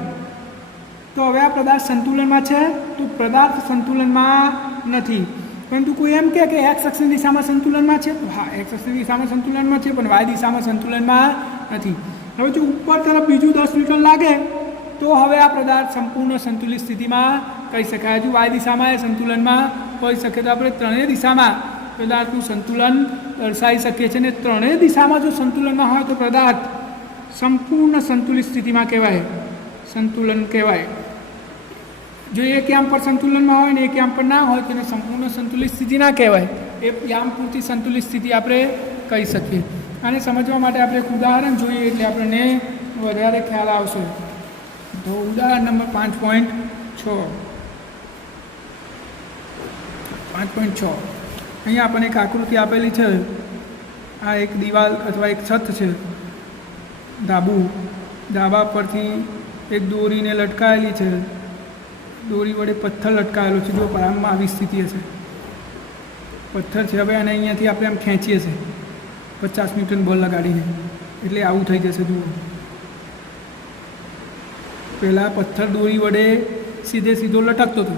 તો હવે આ પદાર્થ સંતુલનમાં છે? તો પદાર્થ સંતુલનમાં નથી. પરંતુ કોઈ એમ કહે કે x અક્ષની દિશામાં સંતુલનમાં છે? તો હા, x અક્ષની દિશામાં સંતુલનમાં છે, પણ y દિશામાં સંતુલનમાં નથી. હવે જો ઉપર તરફ બીજું 10 ન્યૂટન લાગે તો હવે આ પદાર્થ સંપૂર્ણ સંતુલિત સ્થિતિમાં કહી શકાય. હજુ y દિશામાં એ સંતુલનમાં હોઈ શકે. તો આપણે ત્રણેય દિશામાં પદાર્થનું સંતુલન દર્શાવી શકીએ છીએ. અને ત્રણેય દિશામાં જો સંતુલનમાં હોય તો પદાર્થ સંપૂર્ણ સંતુલિત સ્થિતિમાં કહેવાય, સંતુલન કહેવાય. જો એક યામ પર સંતુલનમાં હોય ને એક યામ પર ના હોય તો એને સંપૂર્ણ સંતુલિત સ્થિતિ ના કહેવાય. એ યામ પૂરતી સંતુલિત સ્થિતિ આપણે કહી શકીએ. આને સમજવા માટે આપણે એક ઉદાહરણ જોઈએ એટલે આપણને વધારે ખ્યાલ આવશે. તો ઉદાહરણ નંબર 5.6. અહીંયા આપણને એક આકૃતિ આપેલી છે. આ એક દિવાલ અથવા એક છત છે, ધાબા પરથી એક દોરીને લટકાયેલી છે. દોરી વડે પથ્થર લટકાયેલો છે. જો આમાં આવી સ્થિતિ હશે, પથ્થર છે. હવે અને અહીંયાથી આપણે આમ ખેંચીએ છીએ 50 ન્યૂટન બળ લગાડીને, એટલે આવું થઈ જશે. જુઓ, પહેલાં પથ્થર દોરી વડે સીધો લટકતો હતો,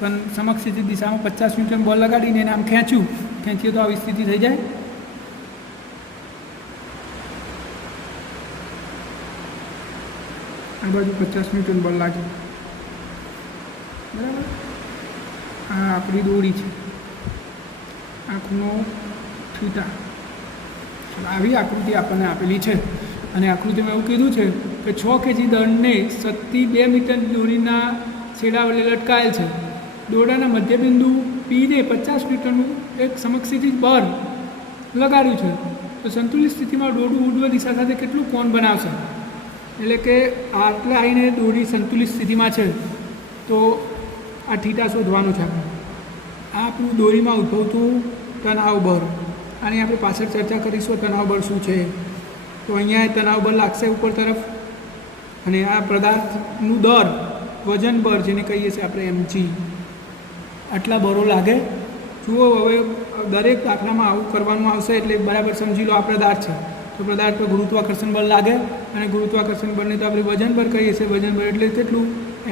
પણ સમક્ષ દિશામાં 50 ન્યૂટન બળ લગાડીને એને આમ ખેંચીએ તો આવી સ્થિતિ થઈ જાય. આ બાજુ 50 ન્યૂટન બળ લાગ્યું, બરાબર. આ આપણી દોરી છે, આંખનો થીટા. આવી આકૃતિ આપણને આપેલી છે. અને આકૃતિમાં એવું કીધું છે કે 6 kg દળને 7 થી 2 મીટર દોરીના છેડા વડે લટકાયેલ છે. દોરડાના મધ્યબિંદુ પીને 50 મીટરનું એક સમક્ષિતિજ બળ લગાડ્યું છે. તો સંતુલિત સ્થિતિમાં દોરડું ઉર્ધ્વ દિશા સાથે કેટલું કોણ બનાવશે? એટલે કે આટલે આવીને દોરી સંતુલિત સ્થિતિમાં છે તો આ થીટા શોધવાનું છે આપણે. આ આપણું દોરીમાં ઉદ્ભવતું તણાવ બળ. આની આપણે પાછળ ચર્ચા કરીશું તણાવ બળ શું છે. તો અહીંયા તણાવ બળ લાગશે ઉપર તરફ, અને આ પદાર્થનું દર વજન બળ જેને કહીએ છીએ આપણે mg, આટલા બળો લાગે. જુઓ હવે દરેક દાખલામાં આવું કરવાનું આવશે એટલે બરાબર સમજી લો આ પદાર્થ છે તો પદાર્થ પર ગુરુત્વાકર્ષણ બળ લાગે, અને ગુરુત્વાકર્ષણ બળને તો આપણે વજન બળ કહીએ છીએ. વજન બળ એટલે કેટલું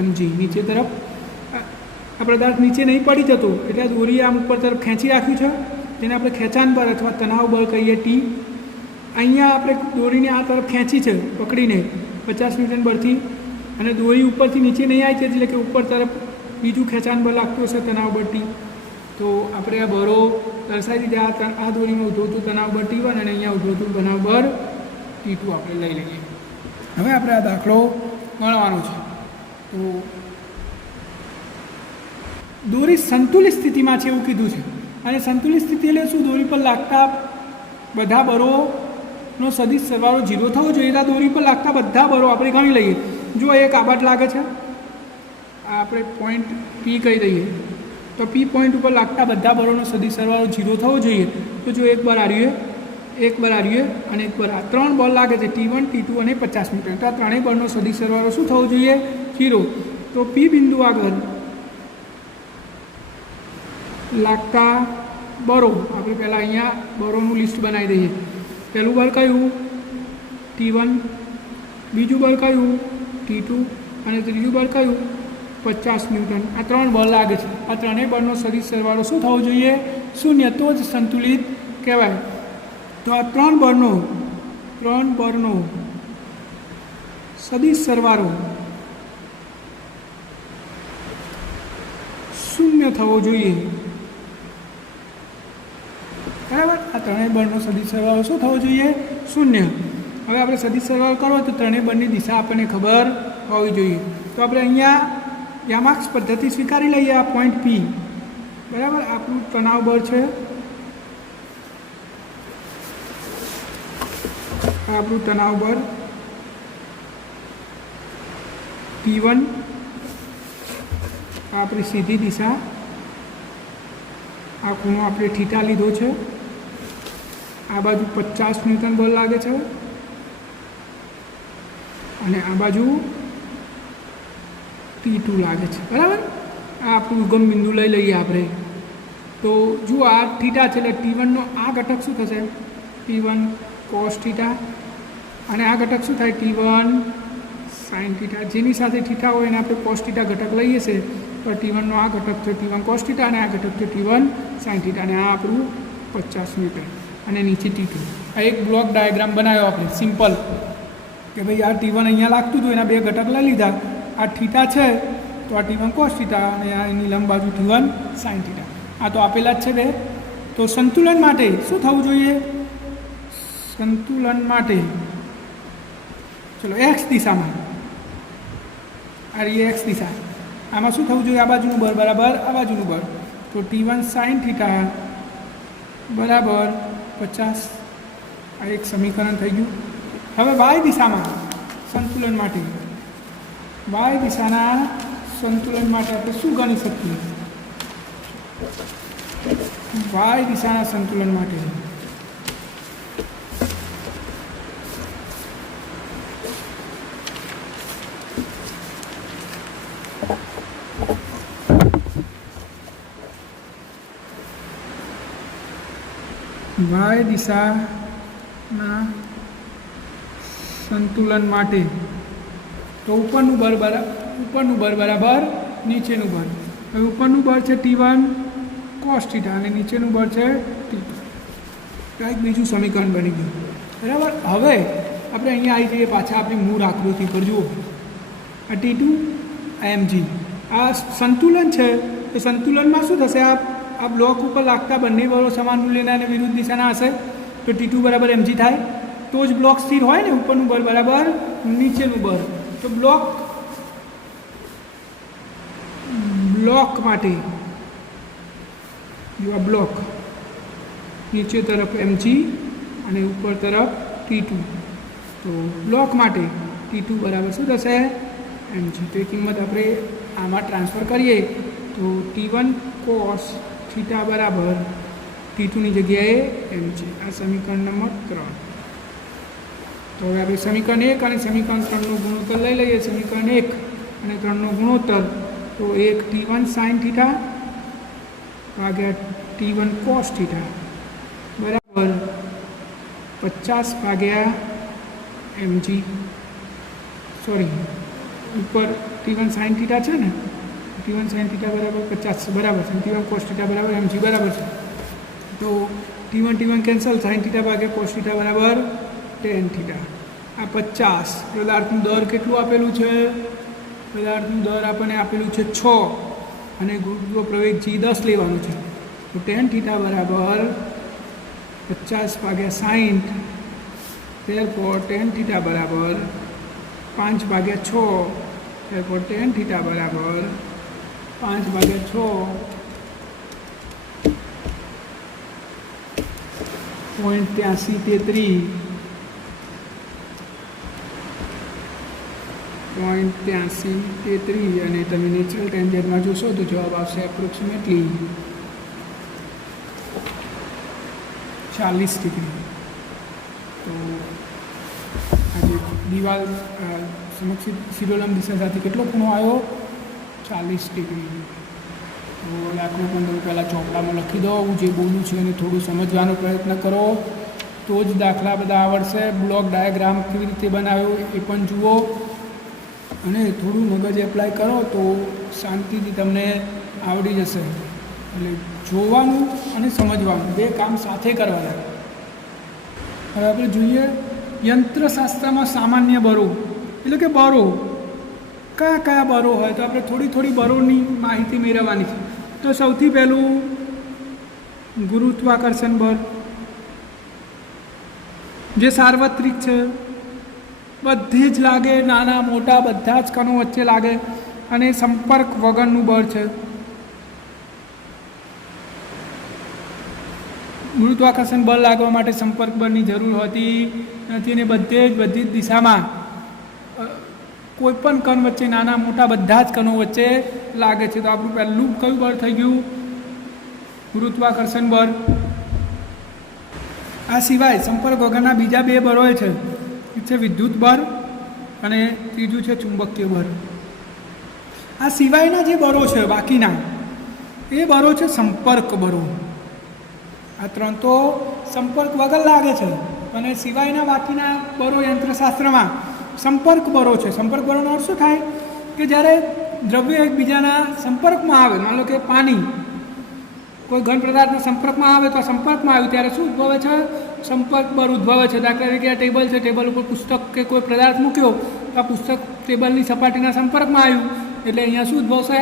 mg. નીચે તરફ આ પદાર્થ નીચે નહીં પડી જતો એટલે દોરી આમ ઉપર તરફ ખેંચી રાખ્યું છે, જેને આપણે ખેંચાણ બળ અથવા તણાવ બળ કહીએ t. અહીંયા આપણે દોરીને આ તરફ ખેંચી છે પકડીને 50 ન્યૂટન બળથી, અને દોરી ઉપરથી નીચે નહીં આવી છે એટલે કે ઉપર તરફ બીજું ખેંચાણ બળ લાગતું હશે તણાવ બળ t. તો આપણે આ બળો દર્શાવી દીધા. આ દોરીમાં ઉદ્ભવતું તણાવ બળ T1 અને અહીંયા ઉદ્ભવતું તણાવ બળ T2 આપણે લઈ લઈએ. હવે આપણે આ દાખલો ગણવાનો છે. તો દોરી સંતુલિત સ્થિતિમાં છે એવું કીધું છે, અને સંતુલિત સ્થિતિ એટલે શું? દોરી પર લાગતા બધા બળોનો સદિશ સરવાળો 0 થવો જોઈએ. આ દોરી પર લાગતા બધા બળો આપણે ગણી લઈએ. જો એક આબાટ લાગે છે, આ આપણે પોઈન્ટ P કહી દઈએ, તો P પોઈન્ટ ઉપર લાગતા બધા બળોનો સદિશ સરવાળો 0 થવો જોઈએ. તો જો એક બળ આર્યું, એક બળ આર્યું અને એક બળ આ 3 બળ લાગે છે T1, T2 અને 50 ન્યૂટન. તો આ ત્રણેય બળનો સદિશ સરવાળો શું થવો જોઈએ? 0. તો P બિંદુ આગળ લાગતા બળો આપણે પહેલાં અહીંયા બળોનું લિસ્ટ બનાવી દઈએ. પહેલું બળ કયું? T1. બીજું બળ કયું? T2. અને ત્રીજું બળ કયું? 50 ન્યૂટન. આ 3 બળ લાગે છે. આ ત્રણેય બળનો સદિશ સરવાળો શું થવો જોઈએ? 0. તો જ સંતુલિત કહેવાય. તો આ 3 બળનો સદિશ સરવાળો 0 થવો જોઈએ. બરાબર? આ ત્રણેય બળનો સદિશ સરવાળો શું થવો જોઈએ? 0. હવે આપણે સદિશ સરવાળો કરો તો ત્રણેય બળની દિશા આપણને ખબર હોવી જોઈએ. તો આપણે અહીંયા યામાક્સ પદ્ધતિ સ્વીકારી લઈએ. આ પોઈન્ટ P બરાબર આપણું તણાવ બળ છે, આ આપણું તણાવ બળ T1, આ આપણી સીધી દિશા, આ ખૂણો આપણે થીટા લીધો છે, આ બાજુ 50 ન્યૂટન બળ લાગે છે, અને આ બાજુ T2 લાગે છે. બરાબર? આ આપણું ઉગમ બિંદુ લઈ લઈએ આપણે. તો જુઓ આ થીટા છે એટલે T1નો આ ઘટક શું થશે? T1 cos થીટા, અને આ ઘટક શું થાય? T1 sin theta. જેની સાથે થીટા હોય એને આપણે cos થીટા ઘટક લઈએ છીએ. તો T1નો આ ઘટક છે T1 cos થીટા, અને આ ઘટક છે T1 sin થીટા, અને આ આપણું 50 ન્યૂટન, અને નીચે T2. આ એક બ્લોક ડાયાગ્રામ બનાવ્યો આપણે સિમ્પલ, કે ભાઈ આ T1 અહીંયા લાગતું હતું, એના બે ઘટક લઈ લીધા. આ થીટા છે તો આ T1 cos થીટા, અને આ એની લંબ બાજુ T1 sin થીટા. આ તો આપેલા જ છે બે. તો સંતુલન માટે શું થવું જોઈએ? સંતુલન માટે ચલો x દિશામાં, આ રહી x દિશા, આમાં શું થવું જોઈએ? આ બાજુનું બળ બરાબર આ બાજુનું બળ. તો T1 sin થીટા બરાબર 50. આ એક સમીકરણ થઈ ગયું. હવે y દિશામાં સંતુલન માટે, y દિશાના સંતુલન માટે આપણે શું ગણી શકીએ? y દિશાના સંતુલન માટે y દિશાના સંતુલન માટે તો ઉપરનું બળ બરાબર નીચેનું બળ. હવે ઉપરનું બળ છે T1 cos થીટા, અને નીચેનું બળ છે T2. કંઈક બીજું સમીકરણ બની ગયું. બરાબર? હવે આપણે અહીંયા આવી જઈએ પાછા આપણી મૂળ આકૃતિ પર. જુઓ આ T2 આ mg, આ સંતુલન છે. તો સંતુલનમાં શું થશે? આ બ્લોક ઉપર લાગતા બંને બળો સમાન મૂલ્યના અને વિરુદ્ધ દિશાના હશે. તો T2 બરાબર mg થાય. તો જ બ્લોક સ્થિર હોય ને, ઉપરનું બળ બરાબર નીચેનું બળ. તો બ્લોક માટે આ બ્લોક નીચે તરફ mg અને ઉપર તરફ T2. તો બ્લોક માટે T2 બરાબર શું થશે? mg. તો એ કિંમત આપણે આમાં ટ્રાન્સફર કરીએ તો T1 cos θ થીટા બરાબર T2ની જગ્યાએ mg. આ સમીકરણ નંબર 3. તો હવે આપણે સમીકરણ 1 અને સમીકરણ 3નો ગુણોત્તર લઈ લઈએ. સમીકરણ 1 અને 3નો ગુણોત્તર તો 1 T1 sin θ ભાગ્યા T1 cos θ બરાબર 50 ભાગ્યા mg. સોરી, ઉપર T1 sin θ છે ને, T1 sin θ બરાબર 50 બરાબર છે, T1 cos θ બરાબર mg બરાબર છે. તો T1 કેન્સલ, sin θ ભાગ્યા cos θ બરાબર tan θ. આ 50 પદાર્થનું દર કેટલું આપેલું છે? પદાર્થનું દર આપણને આપેલું છે 6 અને ગુરુત્વ પ્રવેગ g 10 લેવાનું છે. તો tan θ બરાબર 50 ભાગ્યા 60, therefore tan θ બરાબર 5 ભાગ્યા 6, therefore tan θ બરાબર 5 ભાગ્યા 6 0.83 0.83 અને તમે નેચરલ ટેન્જન્ટમાં જોશો તો જવાબ આવશે એપ્રોક્સિમેટલી 40 ડિગ્રી. તો આજે દિવાલ સમક્ષ શિરોલંબ દિશા સાથે કેટલો ખૂણો આવ્યો? 40 ડિગ્રી. તો દાખલો પણ તમે પહેલાં ચોપડામાં લખી દો. હું જે બોલું છું એને થોડું સમજવાનો પ્રયત્ન કરો તો જ દાખલા બધા આવડશે. બ્લોક ડાયાગ્રામ કેવી રીતે બનાવ્યો એ પણ જુઓ અને થોડું મગજ એપ્લાય કરો તો શાંતિથી તમને આવડી જશે. એટલે જોવાનું અને સમજવાનું બે કામ સાથે કરવાના. હવે આપણે જોઈએ યંત્રશાસ્ત્રમાં સામાન્ય બરો એટલે કે બરો કયા કયા બરો હોય તો આપણે થોડી બરોની માહિતી મેળવવાની છે. તો સૌથી પહેલું ગુરુત્વાકર્ષણ બળ, જે સાર્વત્રિક છે, બધે જ લાગે, નાના મોટા બધા જ કણો વચ્ચે લાગે અને સંપર્ક વગરનું બળ છે. ગુરુત્વાકર્ષણ બળ લાગવા માટે સંપર્ક બળની જરૂર હોતી નથી અને બધી જ દિશામાં કોઈ પણ કણ વચ્ચે નાના મોટા બધા જ કણો વચ્ચે લાગે છે. તો આપણું પહેલું કયું બળ થઈ ગયું? ગુરુત્વાકર્ષણ બળ. આ સિવાય સંપર્ક વગરના બીજા બે બળો છે, એક છે વિદ્યુત બળ અને ત્રીજું છે ચુંબકીય બળ. આ સિવાયના જે બળો છે બાકીના એ બળો છે સંપર્ક બળો. આ ત્રણ તો સંપર્ક વગર લાગે છે અને સિવાયના બાકીના બળો યંત્રશાસ્ત્રમાં સંપર્ક બળો છે. સંપર્ક બળોનો અર્થ શું થાય કે જ્યારે દ્રવ્ય એકબીજાના સંપર્કમાં આવે, માનો કે પાણી કોઈ ઘન પદાર્થના સંપર્કમાં આવે તો આ સંપર્કમાં આવ્યું ત્યારે શું ઉદ્ભવે છે? સંપર્ક બળ ઉદ્ભવે છે. દાખલા તરીકે આ ટેબલ છે, ટેબલ ઉપર પુસ્તક કે કોઈ પદાર્થ મૂક્યો તો આ પુસ્તક ટેબલની સપાટીના સંપર્કમાં આવ્યું એટલે અહીંયા શું ઉદ્ભવશે?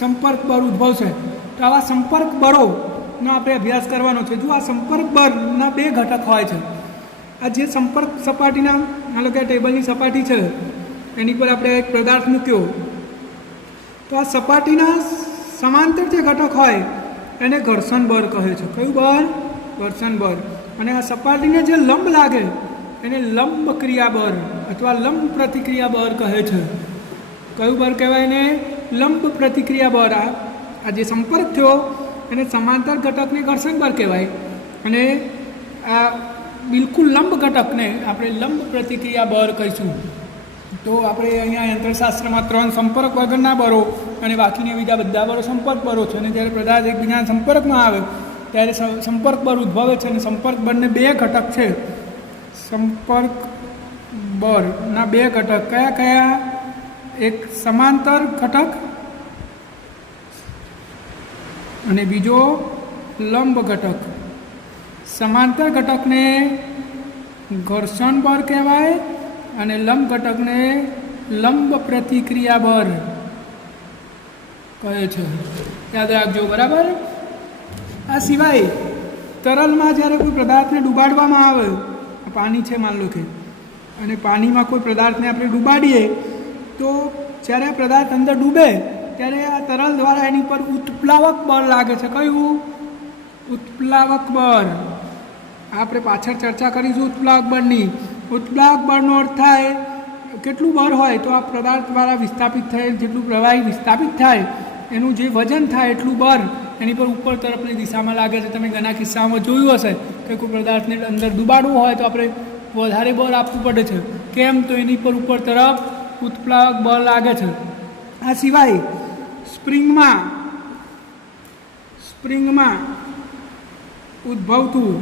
સંપર્ક બળ ઉદ્ભવશે. તો આવા સંપર્ક બળોનો આપણે અભ્યાસ કરવાનો છે. જો આ સંપર્ક બળના બે ઘટક હોય છે. આ જે સંપર્ક સપાટીના, માનો કે આ ટેબલની સપાટી છે એની પર આપણે એક પદાર્થ મૂક્યો તો આ સપાટીના સમાંતર જે ઘટક હોય એને ઘર્ષણ બળ કહે છે. કયું બળ? ઘર્ષણ બળ. અને આ સપાટીને જે લંબ લાગે એને લંબ ક્રિયા બળ અથવા લંબ પ્રતિક્રિયા બળ કહે છે. કયું બળ કહેવાય એને? લંબ પ્રતિક્રિયા બળ. આ જે સંપર્ક થયો એને સમાંતર ઘટકને ઘર્ષણ બળ કહેવાય અને આ બિલકુલ લંબ ઘટકને આપણે લંબ પ્રતિક્રિયા બળ કહીશું. તો આપણે અહીંયા યંત્રશાસ્ત્રમાં 3 સંપર્ક વગરના બળો અને બાકીના બીજા બધા બળો સંપર્ક બળો છે. અને જ્યારે પદાર્થ એકબીજાના સંપર્કમાં આવે ત્યારે સંપર્ક બળ ઉદ્ભવે છે અને સંપર્ક બળને બે ઘટક છે. સંપર્ક બળના બે ઘટક કયા કયા? એક સમાંતર ઘટક અને બીજો લંબ ઘટક. સમાંતર ઘટકને ઘર્ષણ બળ કહેવાય અને લંબ ઘટકને લંબ પ્રતિક્રિયા બળ કહે છે. યાદ રાખજો, બરાબર. આ સિવાય તરલમાં જ્યારે કોઈ પદાર્થને ડૂબાડવામાં આવે, પાણી છે માન લો કે, અને પાણીમાં કોઈ પદાર્થને આપણે ડૂબાડીએ તો જ્યારે આ પદાર્થ અંદર ડૂબે ત્યારે આ તરલ દ્વારા એની પર ઉત્પ્લાવક બળ લાગે છે. કયું? ઉત્પ્લાવક બળ. આપણે પાછળ ચર્ચા કરીશું ઉત્પ્લાવક બળની. ઉત્પ્લાવક બળનો અર્થ થાય કેટલું બળ હોય તો આ પદાર્થ દ્વારા વિસ્થાપિત થયેલ જેટલું પ્રવાહી વિસ્થાપિત થાય એનું જે વજન થાય એટલું બળ એની પર ઉપર તરફની દિશામાં લાગે છે. તમે ઘણા કિસ્સામાં જોયું હશે કે કોઈ પદાર્થને અંદર દુબાડવું હોય તો આપણે વધારે બળ આપવું પડે છે. કેમ? તો એની પર ઉપર તરફ ઉત્પ્લાવક બળ લાગે છે. આ સિવાય સ્પ્રિંગમાં ઉદ્ભવતું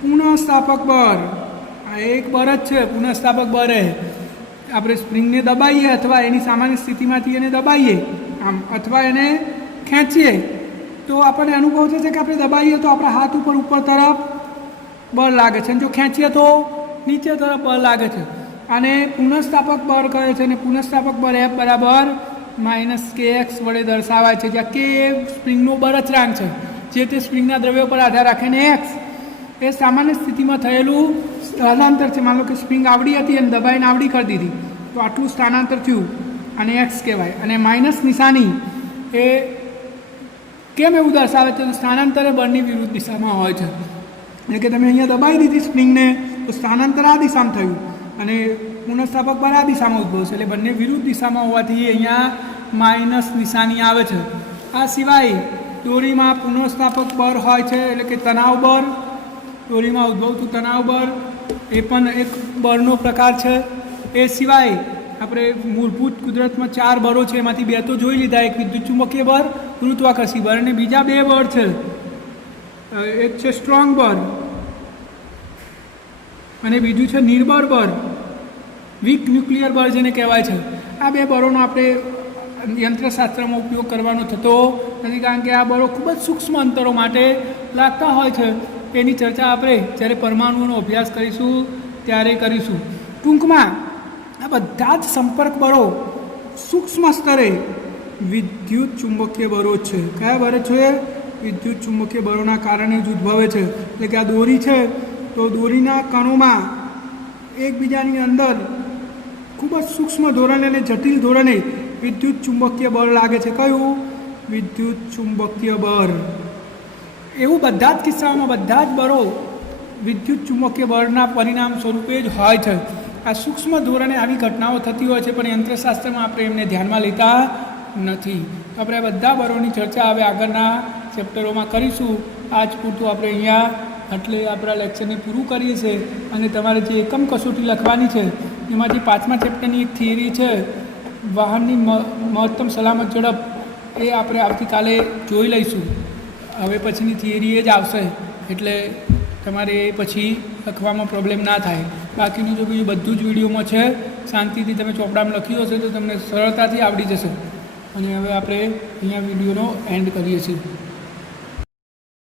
પુનઃસ્થાપક બળ, આ એક બળ જ છે પુનઃસ્થાપક બળ. આપણે સ્પ્રિંગને દબાઈએ અથવા એની સામાન્ય સ્થિતિમાંથી એને દબાઈએ આમ અથવા એને ખેંચીએ તો આપણને અનુભવ થશે કે આપણે દબાઈએ તો આપણા હાથ ઉપર તરફ બળ લાગે છે અને જો ખેંચીએ તો નીચે તરફ બળ લાગે છે. આને પુનઃસ્થાપક બળ કહે છે અને પુનઃસ્થાપક બળ F બરાબર -kx વડે દર્શાવાય છે, જ્યાં કે સ્પ્રિંગનો બળચરાંક છે, જે તે સ્પ્રિંગના દ્રવ્યો પર આધાર રાખીને x એ સામાન્ય સ્થિતિમાં થયેલું સ્થાનાંતર છે. માનો કે સ્પ્રિંગ આવડી હતી અને દબાઈને આવડી કરી દીધી તો આટલું સ્થાનાંતર થયું અને x કહેવાય. અને માઇનસ નિશાની એ કેમ એવું દર્શાવે છે? તો સ્થાનાંતર એ બળની વિરુદ્ધ દિશામાં હોય છે. એટલે કે તમે અહીંયા દબાઈ દીધી સ્પ્રિંગને તો સ્થાનાંતર આ દિશામાં થયું અને પુનઃસ્થાપક બળ આ દિશામાં ઉદ્ભવશે, એટલે બંને વિરુદ્ધ દિશામાં હોવાથી અહીંયા માઇનસ નિશાની આવે છે. આ સિવાય દોરીમાં પુનઃસ્થાપક બળ હોય છે, એટલે કે તણાવ બળ, દોરીમાં ઉદ્ભવતું તણાવ બળ એ પણ એક બળનો પ્રકાર છે. એ સિવાય આપણે મૂળભૂત કુદરતમાં 4 બળો છે, એમાંથી 2 તો જોઈ લીધા, એક વિદ્યુત ચુંબકીય બળ, ગુરુત્વાકર્ષી બળ, અને બીજા 2 બળ છે, એક છે સ્ટ્રોંગ બળ અને બીજું છે નિર્બળ બળ, વીક ન્યુક્લિયર બળ જેને કહેવાય છે. આ 2 બળોનો આપણે યંત્રશાસ્ત્રમાં ઉપયોગ કરવાનો થતો નથી, કારણ કે આ બળો ખૂબ જ સૂક્ષ્મ અંતરો માટે લાગતા હોય છે. એની ચર્ચા આપણે જ્યારે પરમાણુઓનો અભ્યાસ કરીશું ત્યારે કરીશું. ટૂંકમાં આ બધા જ સંપર્ક બળો સૂક્ષ્મ સ્તરે વિદ્યુત ચુંબકીય બળો છે. કયા બળો છે? વિદ્યુત ચુંબકીય બળોના કારણે જ ઉદ્ભવે છે. એટલે કે આ દોરી છે તો દોરીના કણોમાં એકબીજાની અંદર ખૂબ જ સૂક્ષ્મ ધોરણે અને જટિલ ધોરણે વિદ્યુત ચુંબકીય બળ લાગે છે. કયું? વિદ્યુત ચુંબકીય બળ. એવું બધા જ કિસ્સાઓમાં બધા જ બળો વિદ્યુત ચુંબકીય બળના પરિણામ સ્વરૂપે જ હોય છે. આ સૂક્ષ્મ ધોરણે આવી ઘટનાઓ થતી હોય છે, પણ યંત્રશાસ્ત્રમાં આપણે એમને ધ્યાનમાં લેતા નથી. તો આપણે આ બધા બળોની ચર્ચા હવે આગળના ચેપ્ટરોમાં કરીશું. આજ પૂરતું આપણે અહીંયા એટલે આપણા લેક્ચરને પૂરું કરીએ છીએ. અને તમારે જે એકમ કસોટી લખવાની છે એમાંથી 5મા ચેપ્ટરની એક થિયરી છે, વાહનની મહત્તમ સલામત ઝડપ, એ આપણે આવતીકાલે જોઈ લઈશું. હવે પછીની થિયરી એ જ આવશે, એટલે તમારે એ પછી લખવામાં પ્રોબ્લેમ ના થાય. બાકીનું જો બીજું બધું જ વિડીયોમાં છે, શાંતિથી તમે ચોપડામાં લખ્યું હશે તો તમને સરળતાથી આવડી જશે. અને હવે આપણે અહીંયા વિડીયોનો એન્ડ કરીએ છીએ.